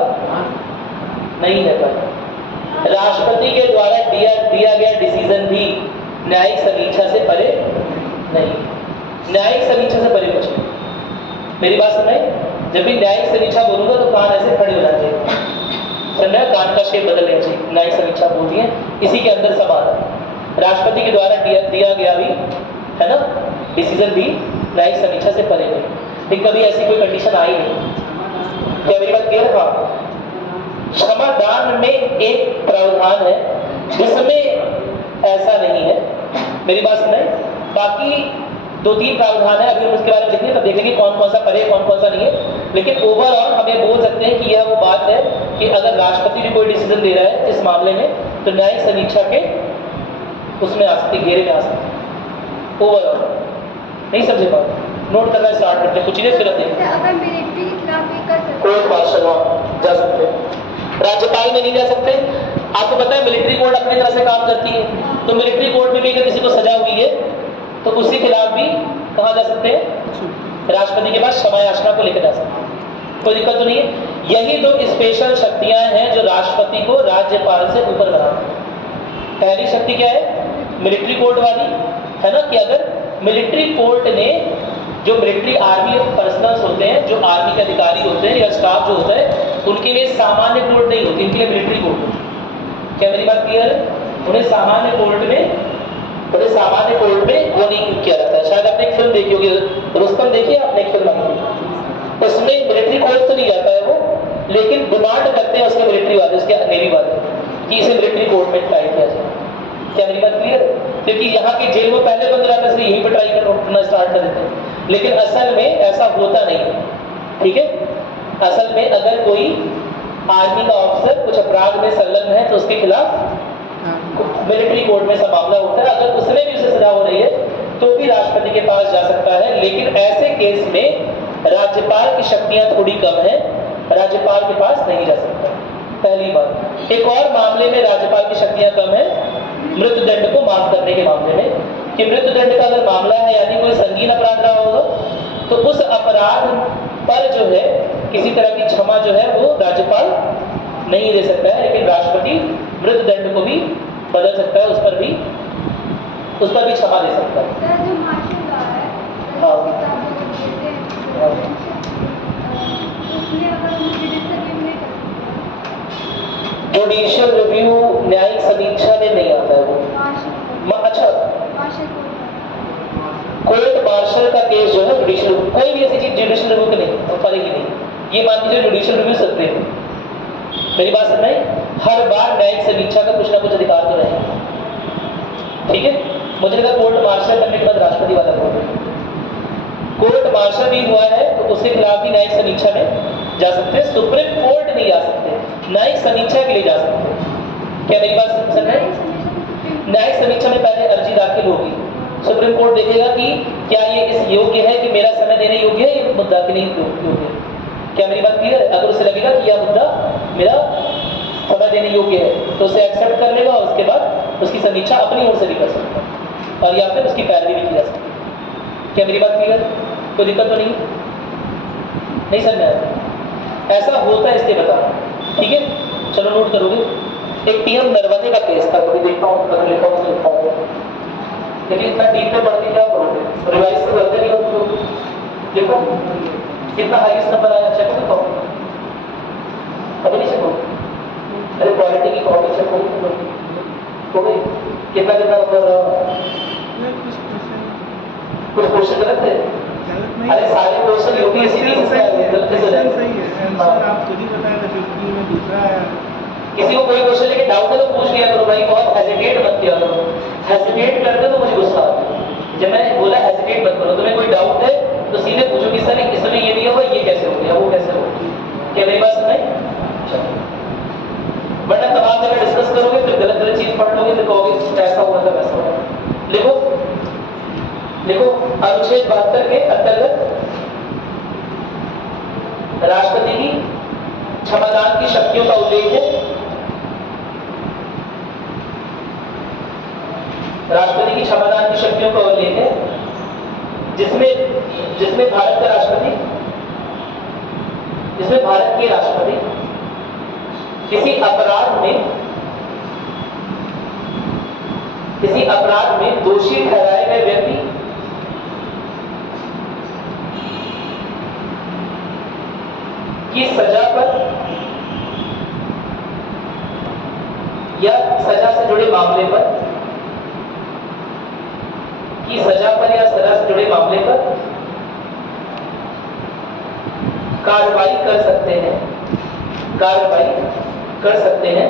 नहीं है परे। राष्ट्रपति के द्वारा दिया गया डिसीजन भी न्यायिक समीक्षा से परे नहीं, न्यायिक समीक्षा से परे कुछ नहीं। मेरी बात सुनाई? जब भी न्यायिक समीक्षा बोलूंगा तो कान ऐसे खड़े हो जाते हैं, समझा? कान का शेप बदल लेना चाहिए। न्यायिक समीक्षा बोलती है, इसी के अंदर सवाल है। राष्ट्रपति के द्वारा दिया गया भी है ना डिसीजन भी न्यायिक समीक्षा से परे नहीं, लेकिन कभी ऐसी कोई कंडीशन आई नहीं। क्या मेरी बात क्लियर है? हाँ, क्षमादान में एक प्रावधान है जिसमें ऐसा नहीं है। मेरी बात सुनाई? बाकी 2-3 प्रावधान है, अभी हम उसके बारे में देखेंगे तब देखेंगे कौन कौन सा परे कौन कौन सा नहीं है। लेकिन ओवरऑल हम ये बोल सकते हैं कि यह वो बात है कि अगर राष्ट्रपति भी कोई डिसीजन दे रहा है इस मामले में तो न्यायिक समीक्षा के उसमें आ सकती, घेरे में आ सकती। ओवरऑल नहीं समझे बात? नोट करना स्टार्ट करते हैं, कुछ चीजें फिर कोर्ट मार्शल जा सकते हैं, राज्यपाल में नहीं जा सकते। आपको पता है मिलिट्री कोर्ट अपनी तरह से काम करती है, तो मिलिट्री कोर्ट में भी अगर किसी को सजा हुई है तो उसके खिलाफ भी कहाँ जा सकते हैं? राष्ट्रपति के पास क्षमा याचना को लेकर जा सकते हैं, कोई दिक्कत तो नहीं है। यही 2 स्पेशल शक्तियां हैं जो राष्ट्रपति को राज्यपाल से ऊपर बनाती हैं। पहली शक्ति क्या है? मिलिट्री कोर्ट वाली, है ना, कि अगर मिलिट्री कोर्ट ने जो मिलिट्री आर्मी पर्सनल्स होते हैं, जो आर्मी के अधिकारी होते हैं या स्टाफ जो होता है, उनके लिए सामान्य कोर्ट नहीं होती, इनके लिए मिलिट्री कोर्ट होती है। क्या मेरी बात क्लियर है? उन्हें सामान्य कोर्ट में वो नहीं किया जाता है। शायद आपने एक फिल्म देखी होगी, रुस्तम देखिए आपने, एक फिल्म आई, उसमें मिलिट्री कोर्ट तो नहीं जाता है वो, लेकिन डिमांड करते हैं उसके मिलिट्री वाले, उसके नेवी वाले, कि इसे मिलिट्री कोर्ट में ट्राई किया जाए। क्या मेरी बात क्लियर है? क्योंकि यहाँ के जेल में पहले बंद रहता है, इसलिए यहीं पर ट्राई करना स्टार्ट कर देते हैं, लेकिन असल में ऐसा होता नहीं है, ठीक है। असल में अगर कोई आर्मी का ऑफिसर कुछ अपराध में संलग्न है तो उसके खिलाफ मिलिट्री कोर्ट में सब मामला होता है। अगर उसमें भी उसे सजा हो रही है तो भी राष्ट्रपति के पास जा सकता है, लेकिन ऐसे केस में राज्यपाल की शक्तियां थोड़ी कम है, राज्यपाल के पास नहीं जा सकता, पहली बात। एक और मामले में राज्यपाल की शक्तियां कम है, मृत्युदंड को माफ करने के मामले में, कि मृत्युदंड का अगर मामला है यानी कोई संगीन अपराध रहा होगा तो उस अपराध पर जो है किसी तरह की क्षमा जो है वो राज्यपाल नहीं दे सकता है, लेकिन राष्ट्रपति मृत्युदंड को भी बदल सकता है, उस पर भी क्षमा दे सकता है। हाँ, जुडिशियल रिव्यू न्यायिक समीक्षा में नहीं आता है वो। अच्छा, कोर्ट मार्शल का केस जो है जुडिशियल, कोई भी ऐसी चीज जुडिशियल रिव्यू के नहीं पड़ेगी नहीं, ये मान लीजिए जुडिशियल रिव्यू सकते हैं। मेरी बात समझ में? हर बार न्यायिक समीक्षा का कुछ ना कुछ अधिकार तो रहेगा, ठीक है। मुझे लगा कोर्ट मार्शल करने के बाद राष्ट्रपति वाला कोर्ट मार्शल भी हुआ है तो उसके खिलाफ भी न्यायिक समीक्षा में जा सकते हैं, सुप्रीम कोर्ट नहीं जा सकते, न्यायिक समीक्षा के लिए जा सकते हैं। क्या मेरी बात समझ रहे हैं? न्यायिक समीक्षा में पहले अर्जी दाखिल होगी, सुप्रीम कोर्ट देखेगा कि क्या ये इस योग्य है कि मेरा समय देने योग्य है, ये मुद्दा के नहीं योग्य है, क्या मेरी बात क्लियर है? अगर उसे लगेगा कि यह मुद्दा मेरा सजा देने योग्य है तो उसे एक्सेप्ट कर लेगा और उसके बाद उसकी समीक्षा अपनी ओर से भी कर सकता है और या फिर उसकी पैरवी भी की जा सकती है। क्या मेरी बात क्लियर है? कोई दिक्कत तो नहीं समझ में आया? ऐसा होता है इसलिए बता रहा हूं, ठीक है? चलो नोट करोगे। एक पीएम नरवणे का केस था, कभी देखता हूँ कभी लिखा हूँ लिखता हूँ, लेकिन इतना डीप में पढ़ के क्या पढ़ोगे? रिवाइज तो करते नहीं हो तुम लोग। देखो कितना हाईएस्ट नंबर आया, चेक करो। अभी नहीं चेक हो? अरे क्वालिटी की कॉपी चेक हो गई? कितना नंबर? कुछ क्वेश्चन गलत है? अरे सारे क्वेश्चन यूपीएससी नहीं से आए, गलत से जाए। आंसर आप खुद ही बताया था 50 में दूसरा आया। किसी को कोई क्वेश्चन लेके डाउट है तो पूछ लिया करो भाई, बहुत हेजिटेट मत किया करो। हेजिटेट करते तो मुझे गुस्सा आता है। जब मैं बोला हेजिटेट मत करो, तुम्हें कोई डाउट है तो सीधे पूछो कि सर इसमें ये नहीं होगा, ये कैसे हो गया, वो कैसे हो गया। क्या मेरी बात सुनाई? वरना तमाम जगह डिस्कस करोगे, फिर गलत गलत चीज पढ़ लोगे, फिर कहोगे ऐसा हुआ था वैसा हुआ। लिखो अनुच्छेद 72 के अंतर्गत राष्ट्रपति की क्षमादान की शक्तियों का उल्लेख है। राष्ट्रपति की क्षमादान की शक्तियों का उल्लेख है जिसमें भारत के राष्ट्रपति किसी अपराध में दोषी ठहराए गए व्यक्ति की सजा पर या सजा से जुड़े मामले पर कार्रवाई कर सकते हैं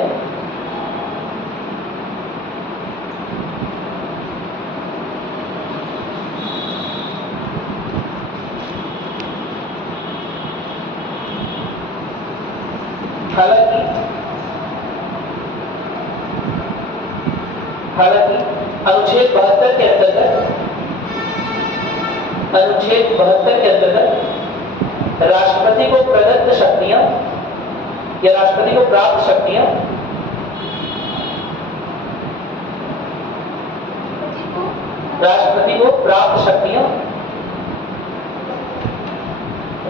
हालांकि अनुच्छेद 72 के अंतर्गत राष्ट्रपति को प्रदत्त शक्तियां या राष्ट्रपति को प्राप्त शक्तियां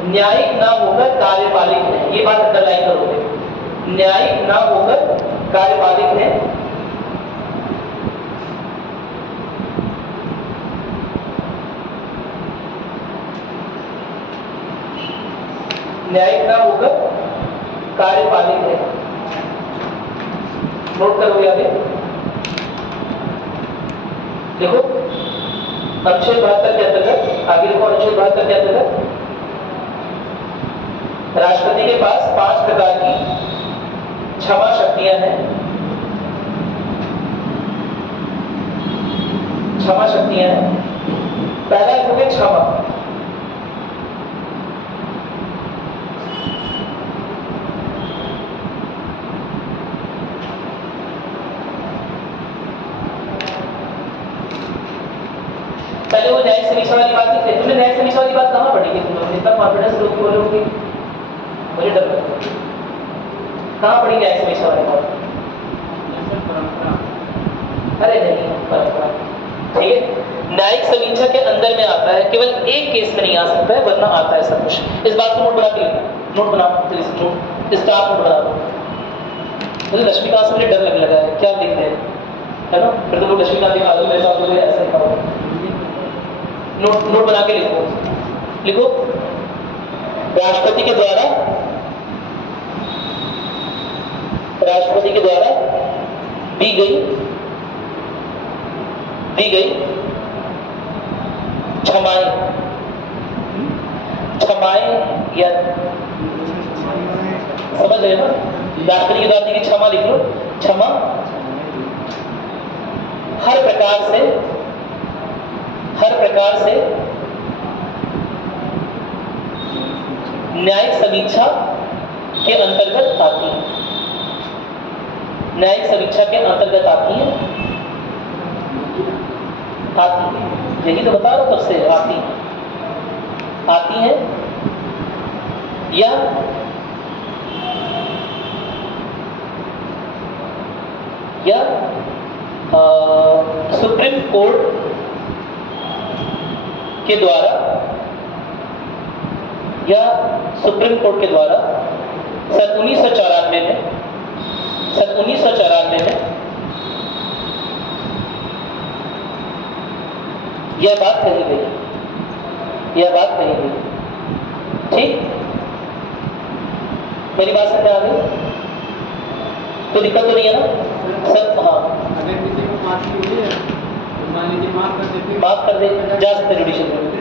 न्यायिक ना होकर कार्यपालिक है। ये बात अंडरलाइन करोगे, न्यायिक ना होकर कार्यपालिक है। न्यायिक ना होकर कार्यपालिक है। नोट करोगे आगे? देखो अनुच्छेद 72 के अंतर्गत, आगे देखो अनुच्छेद 72 के अंतर्गत राष्ट्रपति के पास 5 प्रकार की क्षमा शक्तियां हैं। पहला लिखोगे क्षमा। पहले वो न्यायिक समीक्षा वाली बात लिखते। तुमने न्यायिक समीक्षा वाली बात कहां पढ़ी है? तुम लोग इतना कॉन्फिडेंस लोग बोलोगे, मुझे डर लगता है। कहां पढ़ी न्यायिक समीक्षा वाली बात? अरे नहीं, परंपरा, ठीक है। न्यायिक समीक्षा के अंदर में आता है, केवल एक केस में नहीं आ सकता है, वरना आता है सब कुछ। इस बात को नोट बना के लिखना, नोट बनाओ, स्टाफ नोट बना दो। मुझे लक्ष्मीकांत से मुझे डर लगने लगा है, क्या लिखते हैं, है ना? फिर तो लोग लक्ष्मीकांत के आदमी मेरे साथ ऐसा लिखा होगा। नोट बना के लिखो राष्ट्रपति के द्वारा दी गई क्षमाएं या समझ रहे हो? राष्ट्रपति के द्वारा दी गई क्षमा लिख लो। क्षमा हर प्रकार से न्यायिक समीक्षा के अंतर्गत आती है। यही तो बता रहा हूं, तब से आती है या सुप्रीम कोर्ट के द्वारा सन 1994 में यह बात कही गई। ठीक, मेरी बात समझ आ गई? तो दिक्कत तो नहीं है ना सर? हाँ, अगर किसी को माफ कीजिए, मान लीजिए माफ कर दे, जा सकते जुडिशियल में नहीं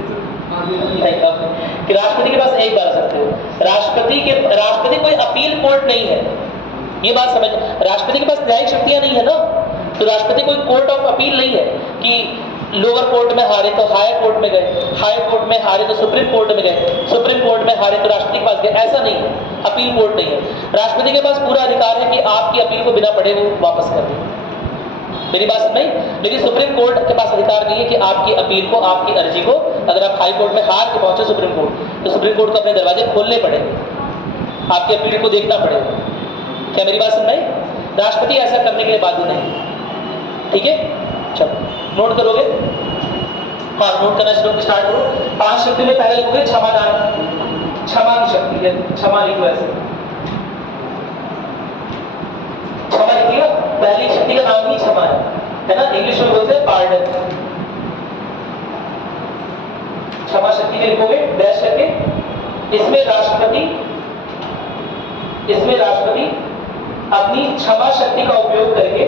कि राष्ट्रपति के पास एक बार आ सकते हो। राष्ट्रपति कोई अपील कोर्ट नहीं है, ये बात समझ। राष्ट्रपति के पास न्यायिक शक्तियां नहीं है ना, तो राष्ट्रपति कोई कोर्ट ऑफ अपील नहीं है कि लोअर कोर्ट में हारे तो हायर कोर्ट में गए, हायर कोर्ट में हारे तो सुप्रीम कोर्ट में गए, सुप्रीम कोर्ट में हारे तो राष्ट्रपति के पास गए। ऐसा नहीं है, अपील कोर्ट नहीं है। राष्ट्रपति के पास पूरा अधिकार है कि आपकी अपील को बिना पढ़े वो वापस कर दे। मेरी बात समझ? लेकिन सुप्रीम कोर्ट के पास अधिकार नहीं है कि आपकी अपील को, आपकी अर्जी को, अगर आप हाई कोर्ट में हार के पहुंचे सुप्रीम कोर्ट, तो सुप्रीम कोर्ट को अपने दरवाजे खोलने पड़ेंगे, आपकी अपील को देखना पड़ेगा। क्या मेरी बात समझ? राष्ट्रपति ऐसा करने के लिए बाध्य नहीं। ठीक है, चलो नोट करोगे? हाँ, नोट करना स्टार्ट करो। 5 शक्ति में पहले लिखोगे क्षमादान, क्षमा की शक्ति है, क्षमा लिखो ऐसे, क्षमा लिखिएगा। पहली शक्ति का नाम ही क्षमा है ना? इंग्लिश में बोलते हैं पार्डन। क्षमा शक्ति में लिखोगे डैश करके। इसमें राष्ट्रपति अपनी क्षमा शक्ति का उपयोग करके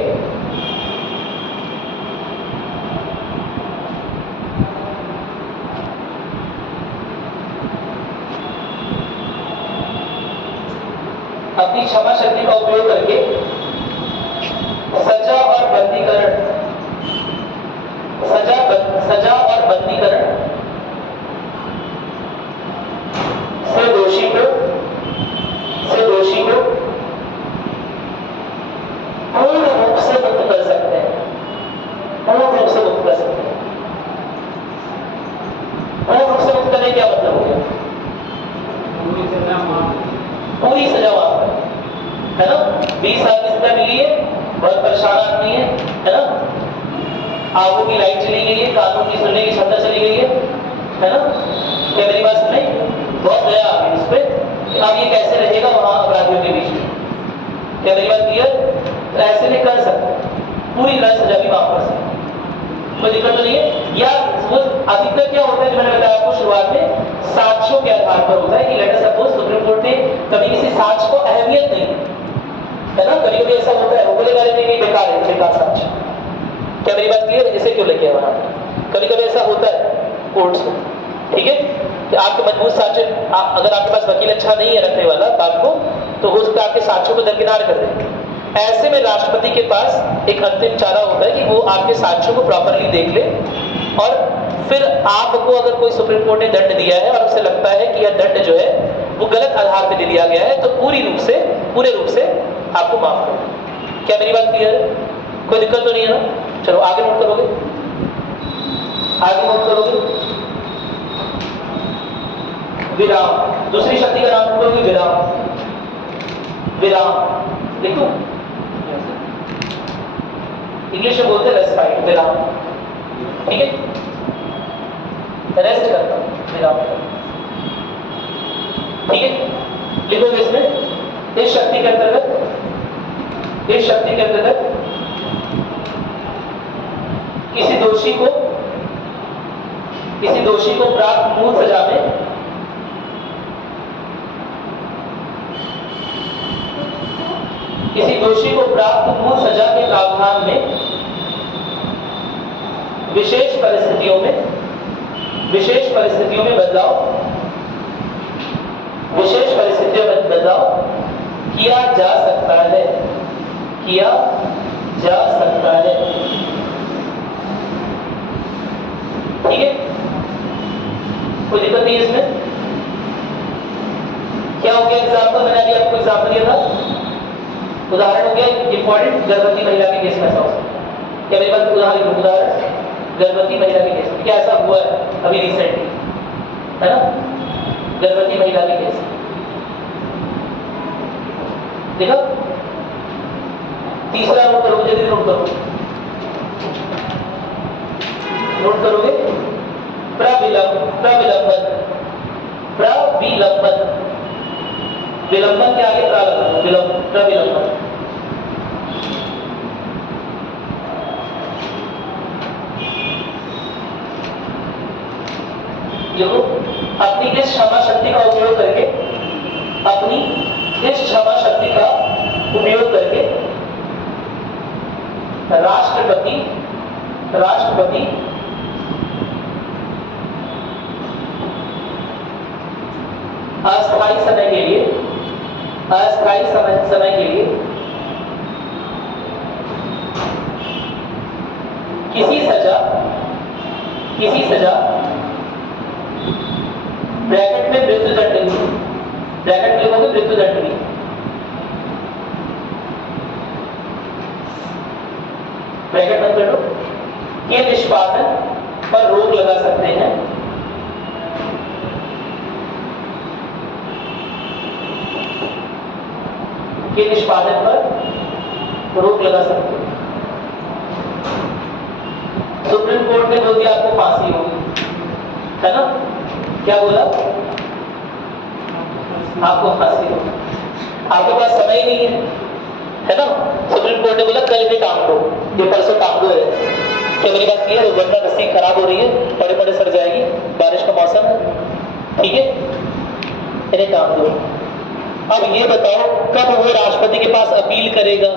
सजा और बंदीकरण से दोषी को पूर्ण रूप से मुक्त कर सकते हैं। पूर्ण रूप से मुक्त करने क्या मतलब हो गया? पूरी सजा माफ है ना? 20 साल की सजा मिली है, बहुत परेशान आदमी है ना? आगों की लाइट चली गई है, कानून की सुनने की क्षमता चली गई है ना? क्या मेरी बात सुन? बहुत दया आ गई उस पर। अब ये कैसे रहेगा वहां अपराधियों के बीच में? क्या मेरी बात क्लियर? तो ऐसे नहीं कर सकते, पूरी तरह सजा भी माफ कर सकते, कोई दिक्कत तो नहीं है। या वो अधिकतर क्या होता है, जो मैंने बताया आपको शुरुआत में, साक्ष्यों के आधार पर होता है कि late us suppose supreme court ने कभी किसी साक्ष्य को अहमियत नहीं है ना? कभी कभी ऐसा होता है, वो बोलेगा नहीं बेकार है, बेकार साक्ष्य। क्या मेरी बात क्लियर? इसे क्यों लेके आए वहां? कभी कभी ऐसा होता है कोर्ट्स में, ठीक है, कि आपके मजबूत साक्ष्य, अगर आपके पास वकील अच्छा नहीं है रखने वाला बात को, तो हो सकता है आपके साक्ष्यों को दरकिनार कर दे। ऐसे में राष्ट्रपति के पास एक अंतिम चारा होता है कि वो आपके साक्ष्यों को प्रॉपरली देख ले, और फिर आपको अगर कोई सुप्रीम कोर्ट ने दंड दिया है और उसे लगता है कि यह दंड जो है वो गलत आधार पर दे दिया गया है, तो पूरे रूप से आपको माफ कर दे। क्या मेरी बात क्लियर है? कोई दिक्कत तो नहीं है ना? चलो आगे नोट करोगे, विराम। दूसरी शक्ति का नाम नोट करोगे, विराम। देखो इंग्लिश में बोलते हैं रेस्पाइट, विराम। ठीक है, रेस्ट करता हूं, विराम। ठीक है, लिखोगे इसमें इस शक्ति के अंतर्गत किसी दोषी को प्राप्त मूल सजा में के प्रावधान में विशेष परिस्थितियों में बदलाव किया जा सकता है। ठीक है, कोई दिक्कत नहीं है इसमें। क्या हो गया एग्जाम्पल? मैंने अभी आपको एग्जाम्पल दिया था, उदाहरण हो गया इंपॉर्टेंट, गर्भवती महिला के केस में ऐसा हो सकता है। क्या मेरे पास उदाहरण गर्भवती महिला के केस में क्या ऐसा हुआ है अभी रिसेंटली, है ना? गर्भवती महिला के केस देखा? तीसरा नोट करोगे, जल्दी नोट करो, नोट करोगे। प्रविलंबन, प्रविलंबन, विलंबन के आगे प्रविलंबन। देखो, अपनी इस क्षमा शक्ति का उपयोग करके, अपनी इस क्षमा शक्ति का उपयोग करके राष्ट्रपति अस्थायी समय के लिए किसी सजा ब्रैकेट में मृत्युदंड भी, ब्रैकेट में लिखोगे मृत्युदंड भी, ब्रैकेट बंद कर दो, के निष्पादन पर रोक लगा सकते हैं। के निष्पादन पर रोक लगा सकते हैं। सुप्रीम कोर्ट ने बोल दिया आपको फांसी होगी, है ना? क्या बोला? आपको फांसी होगी, आपके पास समय ही नहीं है ना? सुप्रीम कोर्ट ने बोला कल ही टांग दो, ये परसों टांग दो है। क्या मेरी बात क्लियर है? वरना रस्सी खराब हो रही है, पड़े पड़े सड़ जाएगी, बारिश का मौसम है, ठीक है, इन्हें टांग दो। अब ये बताओ कब वो राष्ट्रपति के पास अपील करेगा,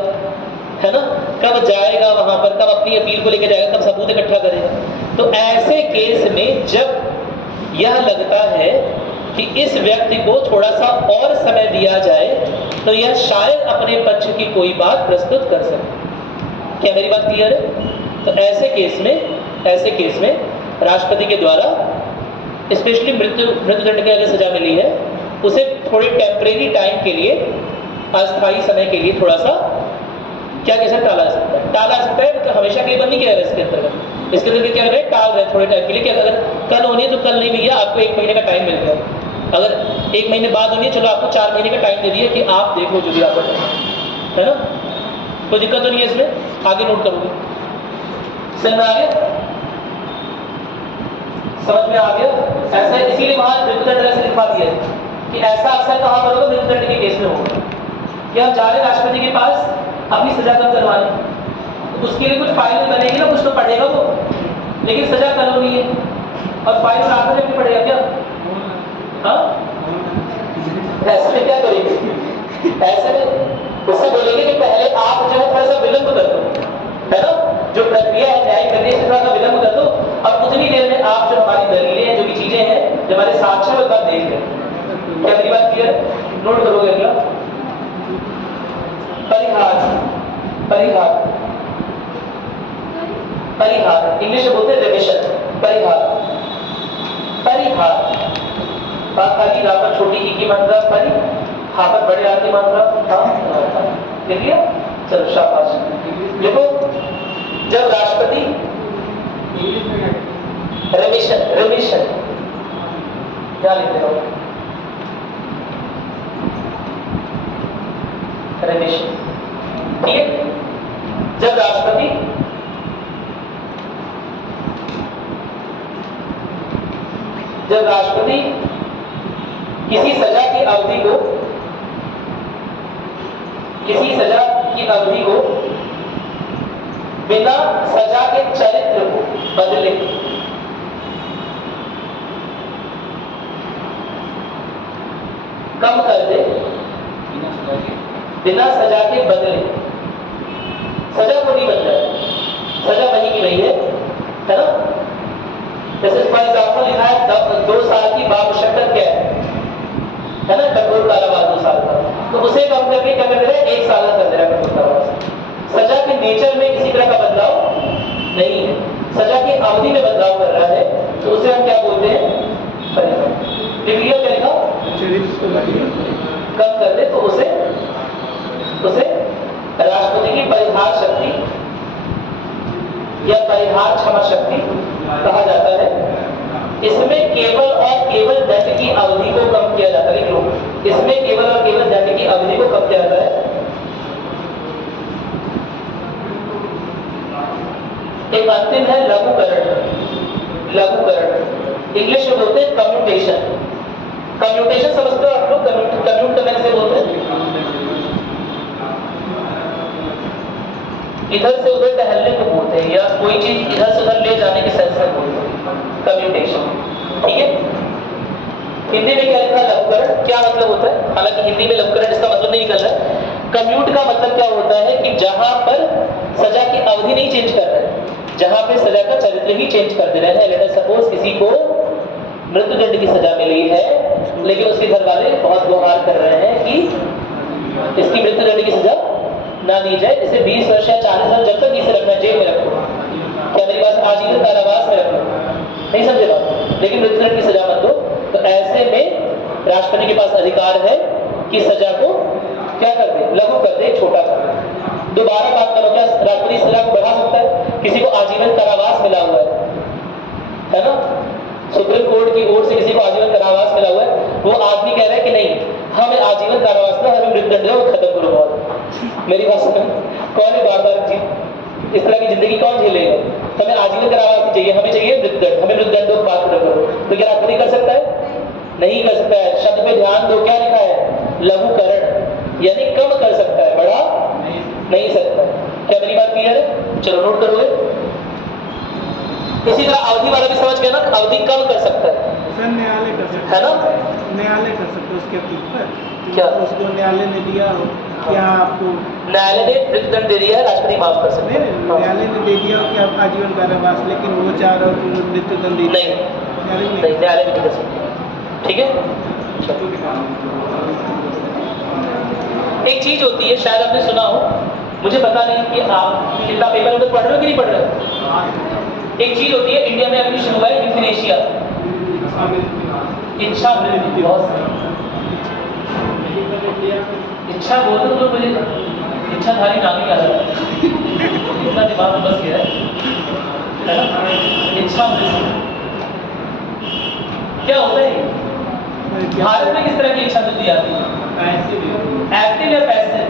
है ना? कब जाएगा वहां पर, कब अपनी अपील को लेकर जाएगा, कब सबूत इकट्ठा करेगा? तो ऐसे केस में जब यह लगता है कि इस व्यक्ति को थोड़ा सा और समय दिया जाए तो यह शायद अपने पक्ष की कोई बात प्रस्तुत कर सके। क्या मेरी बात क्लियर है? तो ऐसे केस में राष्ट्रपति के द्वारा स्पेशली मृत्युदंड की अगर सजा मिली है उसे थोड़ी टेम्परेरी टाइम के लिए, अस्थायी समय के लिए थोड़ा सा क्या कह सकते, टाला जा सकता है, मतलब हमेशा के लिए बंद नहीं किया जाएगा। इसके अंतर्गत क्या कर रहे हैं, टाल रहे हैं थोड़े टाइम के लिए कि अगर कल होनी है तो कल नहीं भैया, आपको 1 महीने का टाइम मिल गया। अगर 1 महीने बाद होनी है, चलो आपको 4 महीने का टाइम दे दिया कि आप देख लो जो भी आपका टाइम है ना, कोई दिक्कत तो नहीं है इसमें। आगे नोट करोगे, समझ में आ गया? समझ में आ गया? ऐसा इसीलिए वहां मृत्युदंड ऐसे लिखवा दिया है कि ऐसा अक्सर कहां पर होगा, मृत्युदंड के केस में होगा कि हम जा रहे राष्ट्रपति के पास अपनी सजा कम करवाने, उसके लिए कुछ फाइल बनेगी ना, कुछ तो पढ़ेगा वो, लेकिन सजा कल होनी है और फाइल रात में भी पढ़ेगा क्या? हाँ, ऐसे में क्या करेंगे? ऐसे में उससे बोलेंगे कि पहले आप जो है थोड़ा सा विलंब कर दो, है ना? जो प्रक्रिया है न्याय करने से थोड़ा सा विलंब कर दो, और उतनी देर में आप जो हमारी दलीलें हैं, जो भी चीजें हैं, जो हमारे साक्ष्य है, वो बात देख लें। क्या मेरी बात क्लियर? नोट करोगे अगला, परिहार, इंग्लिश में बोलते हैं रिविजन। परिहार, खाली रा पर छोटी ई की मात्रा, परि, हा पर बड़े आ की मात्रा, देख लिया? चलो शाबाश। देखो, जब राष्ट्रपति रिविजन क्या लिखते हो? रिविजन, ठीक है? जब राष्ट्रपति किसी सजा की अवधि को बिना सजा के चरित्र को बदले, कम कर दे, बिना सजा के बदले, सजा को नहीं बदला है, सजा वही की वही है ना? जैसे फॉर एग्जाम्पल लिखा है 2 साल की बामुशक्कत क्या है ना, कठोर कारावास 2 साल का, तो उसे कम करके क्या कर दे रहे हैं, 1 साल का कर दे रहा है कठोर कारावास। सजा के नेचर में किसी तरह का बदलाव नहीं है, सजा की अवधि में बदलाव कर रहा है, तो उसे हम क्या बोलते हैं, परिहार। क्या लिखा? कम कर दे तो उसे राष्ट्रपति की परिहार शक्ति या परिहार क्षमा शक्ति कहा जाता है। इसमें केवल और केवल दंड की अवधि को कम किया जाता है। इसमें केवल और केवल दंड की अवधि को कम किया जाता है। एक अंतिम है लघुकरण। इंग्लिश में बोलते हैं कम्यूटेशन। कम्यूटेशन समझते हो आप लोग? कम्यूट करने से बोलते हैं इधर से उधर टहलने को बोलते हैं, या कोई चीज इधर से उधर ले जाने के सेंस में बोलते हैं कम्यूटेशन। ठीक है, हिंदी में क्या लिखा है? लघुकरण। क्या मतलब होता है? हालांकि हिंदी में लघुकरण इसका मतलब नहीं निकल रहा है। कम्यूट का मतलब क्या होता है कि जहां पर सजा की अवधि नहीं चेंज कर रहे हैं, जहां पे सजा का चरित्र ही चेंज कर दे रहे हैं। लेट अस सपोज किसी को मृत्युदंड की सजा मिली है, लेकिन उसके घर वाले बहुत गुहार कर रहे हैं कि इसकी मृत्युदंड की सजा ना दी जाए, इसे 20 वर्ष या 40 वर्ष जब तक इसे रखना, जेल में रखो, क्या मेरी बात, आजीवन कारावास में रखो, नहीं समझे बात, लेकिन मृत्युदंड की सजा मत दो। तो ऐसे में राष्ट्रपति के पास अधिकार है कि सजा को क्या कर दे? लघु कर दे, छोटा कर दे। दोबारा बात करो, क्या राष्ट्रपति सजा को बढ़ा सकता है? किसी को आजीवन कारावास मिला हुआ है ना, सुप्रीम कोर्ट की ओर से किसी को आजीवन कारावास मिला हुआ है, वो आदमी कह रहा है कि नहीं, हमें आजीवन कारावास ना, हमें मृत्युदंड है, वो खत्म करो। बहुत मेरी बात सुनो, कौन है बार-बार जी इस तरह की जिंदगी कौन झेलेगा? हमें आजीवन कारावास नहीं चाहिए, हमें चाहिए मृत्युदंड, हमें मृत्युदंड को बात करो। तो क्या राष्ट्रपति कर सकता है? नहीं कर सकता है। शब्द पे ध्यान दो, क्या लिखा है? लघुकरण, यानी कम कर सकता है, बढ़ा नहीं सकता। क्या मेरी बात क्लियर है? चलो नोट करोगे। इसी तरह अवधि वाला भी समझ गया ना, अवधि कम कर सकता है सर, न्यायालय कर सकता है ना, न्यायालय कर सकते हो उसके अपील पर। क्या उसको न्यायालय ने दिया हो, क्या आपको न्यायालय ने मृत्युदंड दे दिया है, राष्ट्रपति माफ कर सकते नहीं, न्यायालय ने दे दिया हो कि आप आजीवन कारावास, लेकिन वो चाह रहा हो कि मृत्युदंड दे नहीं, न्यायालय भी नहीं कर सकते। ठीक है, एक चीज होती है, शायद आपने सुना हो, मुझे पता नहीं कि आप कितना पेपर उधर पढ़ रहे हो कि नहीं पढ़ रहे हो। एक चीज होती है, इंडिया में अभी शुरू हुआ है यूथनेशिया, इच्छा मृत्यु। इच्छा बोलते तो मुझे इच्छाधारी नाम ही आ रहा है, इतना दिमाग में बस गया है ना। इच्छा मृत्यु क्या होता है? भारत में किस तरह की इच्छा मृत्यु आती है? एक्टिव या पैसिव?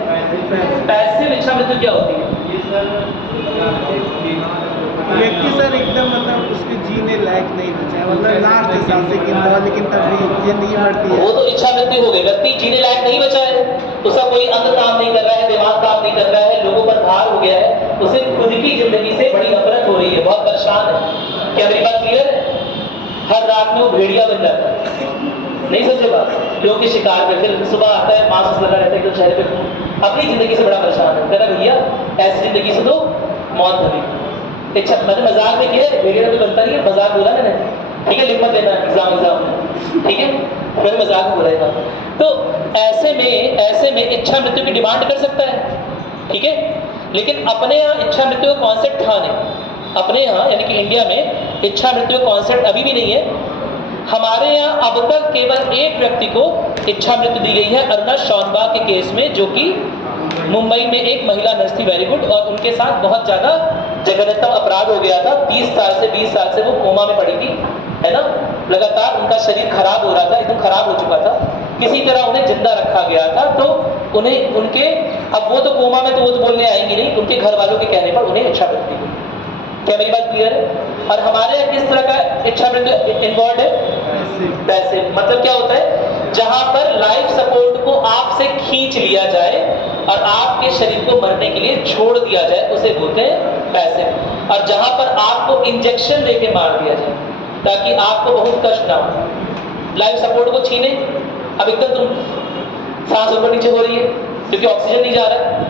पैसिव इच्छा मृत्यु क्या होती है? व्यक्ति सर एकदम मतलब उसके जीने लायक नहीं बचा है, मतलब लास्ट सांस से गिनता है, लेकिन तब भी जिंदगी बढ़ती है। वो तो इच्छा मृत्यु हो गई, व्यक्ति जीने लायक नहीं बचा है, उसका कोई अंग काम नहीं कर रहा है, दिमाग काम नहीं कर रहा है, लोगों पर भार हो गया है, उसे खुद की जिंदगी से बड़ी नफरत हो रही है, बहुत परेशान है। क्या मेरी बात क्लियर है? हर रात में वो भेड़िया बन जाता है, नहीं समझे बात, लोगों के शिकार पे, फिर सुबह आता है, मांस लगा रहता है एकदम चेहरे पे, अपनी जिंदगी से बड़ा परेशान है। कहता भैया ऐसी जिंदगी से तो मौत भरी। अच्छा, मैंने मजाक में किया, भेड़िया तो बनता नहीं है, मजाक बोला मैंने, ठीक है, लिखमत लेना एग्जाम में, ठीक है, मैंने मजाक बोला था। तो ऐसे में इच्छा मृत्यु की डिमांड कर सकता है, ठीक है, लेकिन अपने यहाँ इच्छा मृत्यु का कॉन्सेप्ट था नहीं। अपने यहाँ यानी कि इंडिया में इच्छा मृत्यु का कॉन्सेप्ट अभी भी नहीं है। हमारे यहाँ अब तक केवल एक व्यक्ति को इच्छा मृत्यु दी गई है, अरुणा शॉनबाग के केस में, जो कि मुंबई में एक महिला नर्स थी, वेरी गुड, और उनके साथ बहुत ज्यादा जघन्यतम अपराध हो गया था। 20 साल से वो कोमा में पड़ी थी, है ना, लगातार उनका शरीर खराब हो रहा था, एकदम खराब हो चुका था, किसी तरह उन्हें जिंदा रखा गया था। तो उन्हें उनके, अब वो तो कोमा में, तो वो तो बोलने आएंगी नहीं, उनके घर वालों के कहने पर उन्हें इच्छा मृत्यु दी। क्या मेरी बात क्लियर है? और हमारे यहाँ किस तरह का इच्छा मृत्यु इन्वॉल्व है? पैसे। मतलब क्या होता है? जहां पर लाइफ सपोर्ट को आपसे खींच लिया जाए और आपके शरीर को मरने के लिए छोड़ दिया जाए, उसे बोलते हैं पैसे। और जहां पर आपको इंजेक्शन देके मार दिया जाए ताकि आपको बहुत कष्ट ना हो, लाइफ सपोर्ट को छीने, अब एकदम तुम सांस ऊपर नीचे हो रही है क्योंकि ऑक्सीजन नहीं जा रहा है,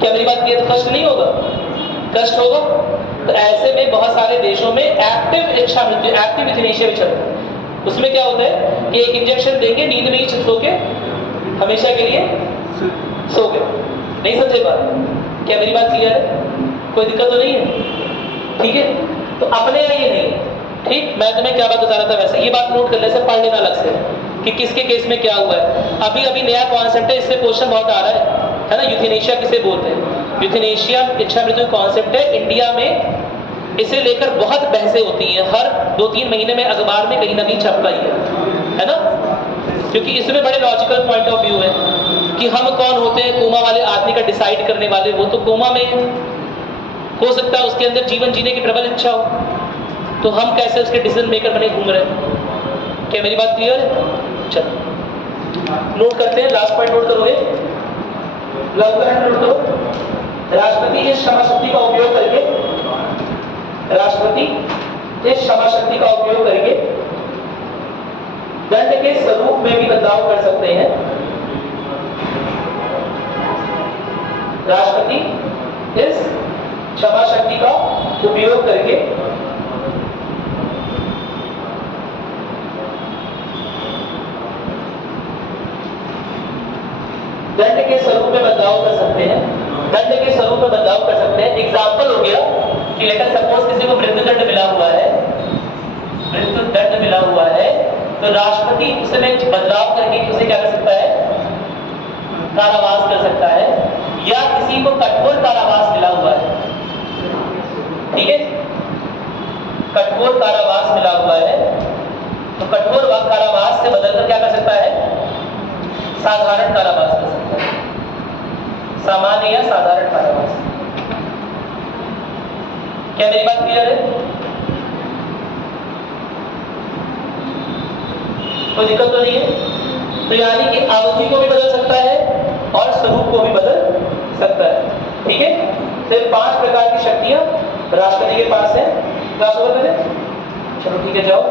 क्या मेरी बात किया तो कष्ट नहीं होगा? कष्ट होगा। तो ऐसे में बहुत सारे देशों में एक्टिव इच्छा मृत्यु, एक्टिव यूथनेशिया भी चल रहा है। उसमें क्या होता है कि एक इंजेक्शन देंगे, नींद में ही सो के हमेशा के लिए सो गए। नहीं समझे बात? क्या मेरी बात क्लियर है? कोई दिक्कत तो नहीं है? ठीक है, तो अपने यहाँ ये नहीं है। ठीक, मैं तुम्हें क्या बात बता रहा था, वैसे ये बात नोट कर ले, से पढ़ लेना अलग से कि किसके केस में क्या हुआ है। अभी नया कॉन्सेप्ट है, इससे क्वेश्चन बहुत आ रहा है ना, यूथनेशिया किसे बोलते हैं? यूथनेशिया इच्छा मृत्यु कॉन्सेप्ट है, इंडिया में इसे लेकर बहुत बहसें होती हैं, हर 2-3 महीने में अखबार में कहीं ना कहीं छपता ही है ना, क्योंकि इसमें बड़े लॉजिकल पॉइंट ऑफ व्यू है कि हम कौन होते हैं कोमा वाले आदमी का डिसाइड करने वाले, वो तो कोमा में, हो सकता है उसके अंदर जीवन जीने की प्रबल इच्छा हो, तो हम कैसे उसके डिसीजन मेकर बने घूम रहे हैं। क्या मेरी बात क्लियर है? चलो नोट करते हैं, लास्ट पॉइंट नोट करोगे, नोट करो। राष्ट्रपति इस क्षमा शक्ति का उपयोग करके, राष्ट्रपति इस क्षमा शक्ति का उपयोग करके दंड के स्वरूप में भी बदलाव कर सकते हैं। राष्ट्रपति इस क्षमा शक्ति का उपयोग करके दंड के स्वरूप में बदलाव कर सकते हैं, दंड के स्वरूप में बदलाव कर सकते हैं। एग्जाम्पल हो गया कि लेटर सपोज किसी को मृत्यु दंड मिला हुआ है, मृत्यु दंड मिला हुआ है, तो राष्ट्रपति उसमें बदलाव करके उसे क्या कर सकता है, कारावास कर सकता है। या किसी को कठोर कारावास मिला हुआ है, ठीक है, कठोर कारावास मिला हुआ है, तो कठोर कारावास से बदलकर क्या कर सकता है, साधारण कारावास कर सकता है, सामान्य या साधारण कारावास। क्या मेरी बात क्लियर है? कोई दिक्कत तो नहीं है? तो यानी कि अवधि को भी बदल सकता है और स्वरूप को भी बदल सकता है, ठीक है। तो 5 प्रकार की शक्तियां राष्ट्रपति के पास है। क्लास ओवर करें? चलो ठीक है, जाओ।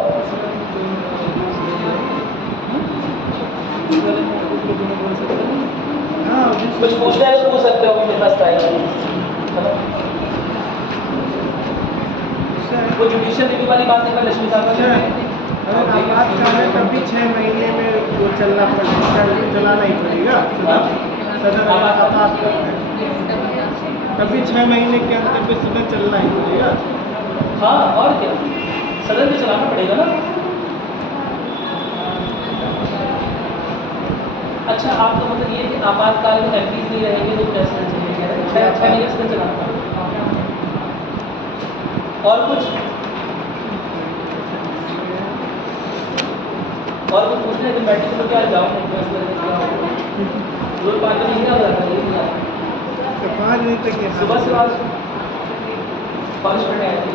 कुछ पूछना है तो पूछ सकते हो, मेरे पास टाइम है। वो जुडिशियल रिव्यू वाली बात है लक्ष्मी साहब, अगर आपातकाल है तब भी 6 महीने में वो चलना चलाना ही पड़ेगा। सदन आपातकाल है तभी 6 महीने के अंदर भी सदन चलना ही पड़ेगा। हाँ, और क्या, सदन भी चलाना पड़ेगा ना। अच्छा, आप तो मतलब ये कि आपातकाल में एमपीज नहीं रहेंगे तो कैसे चलेगा? 6 महीने सदन चलाना। और कुछ पूछने तो बैठे तो क्या जाओ, 5 महीने हो जाता है, 5 दिन तक सुबह से 5 मिनट आए थे।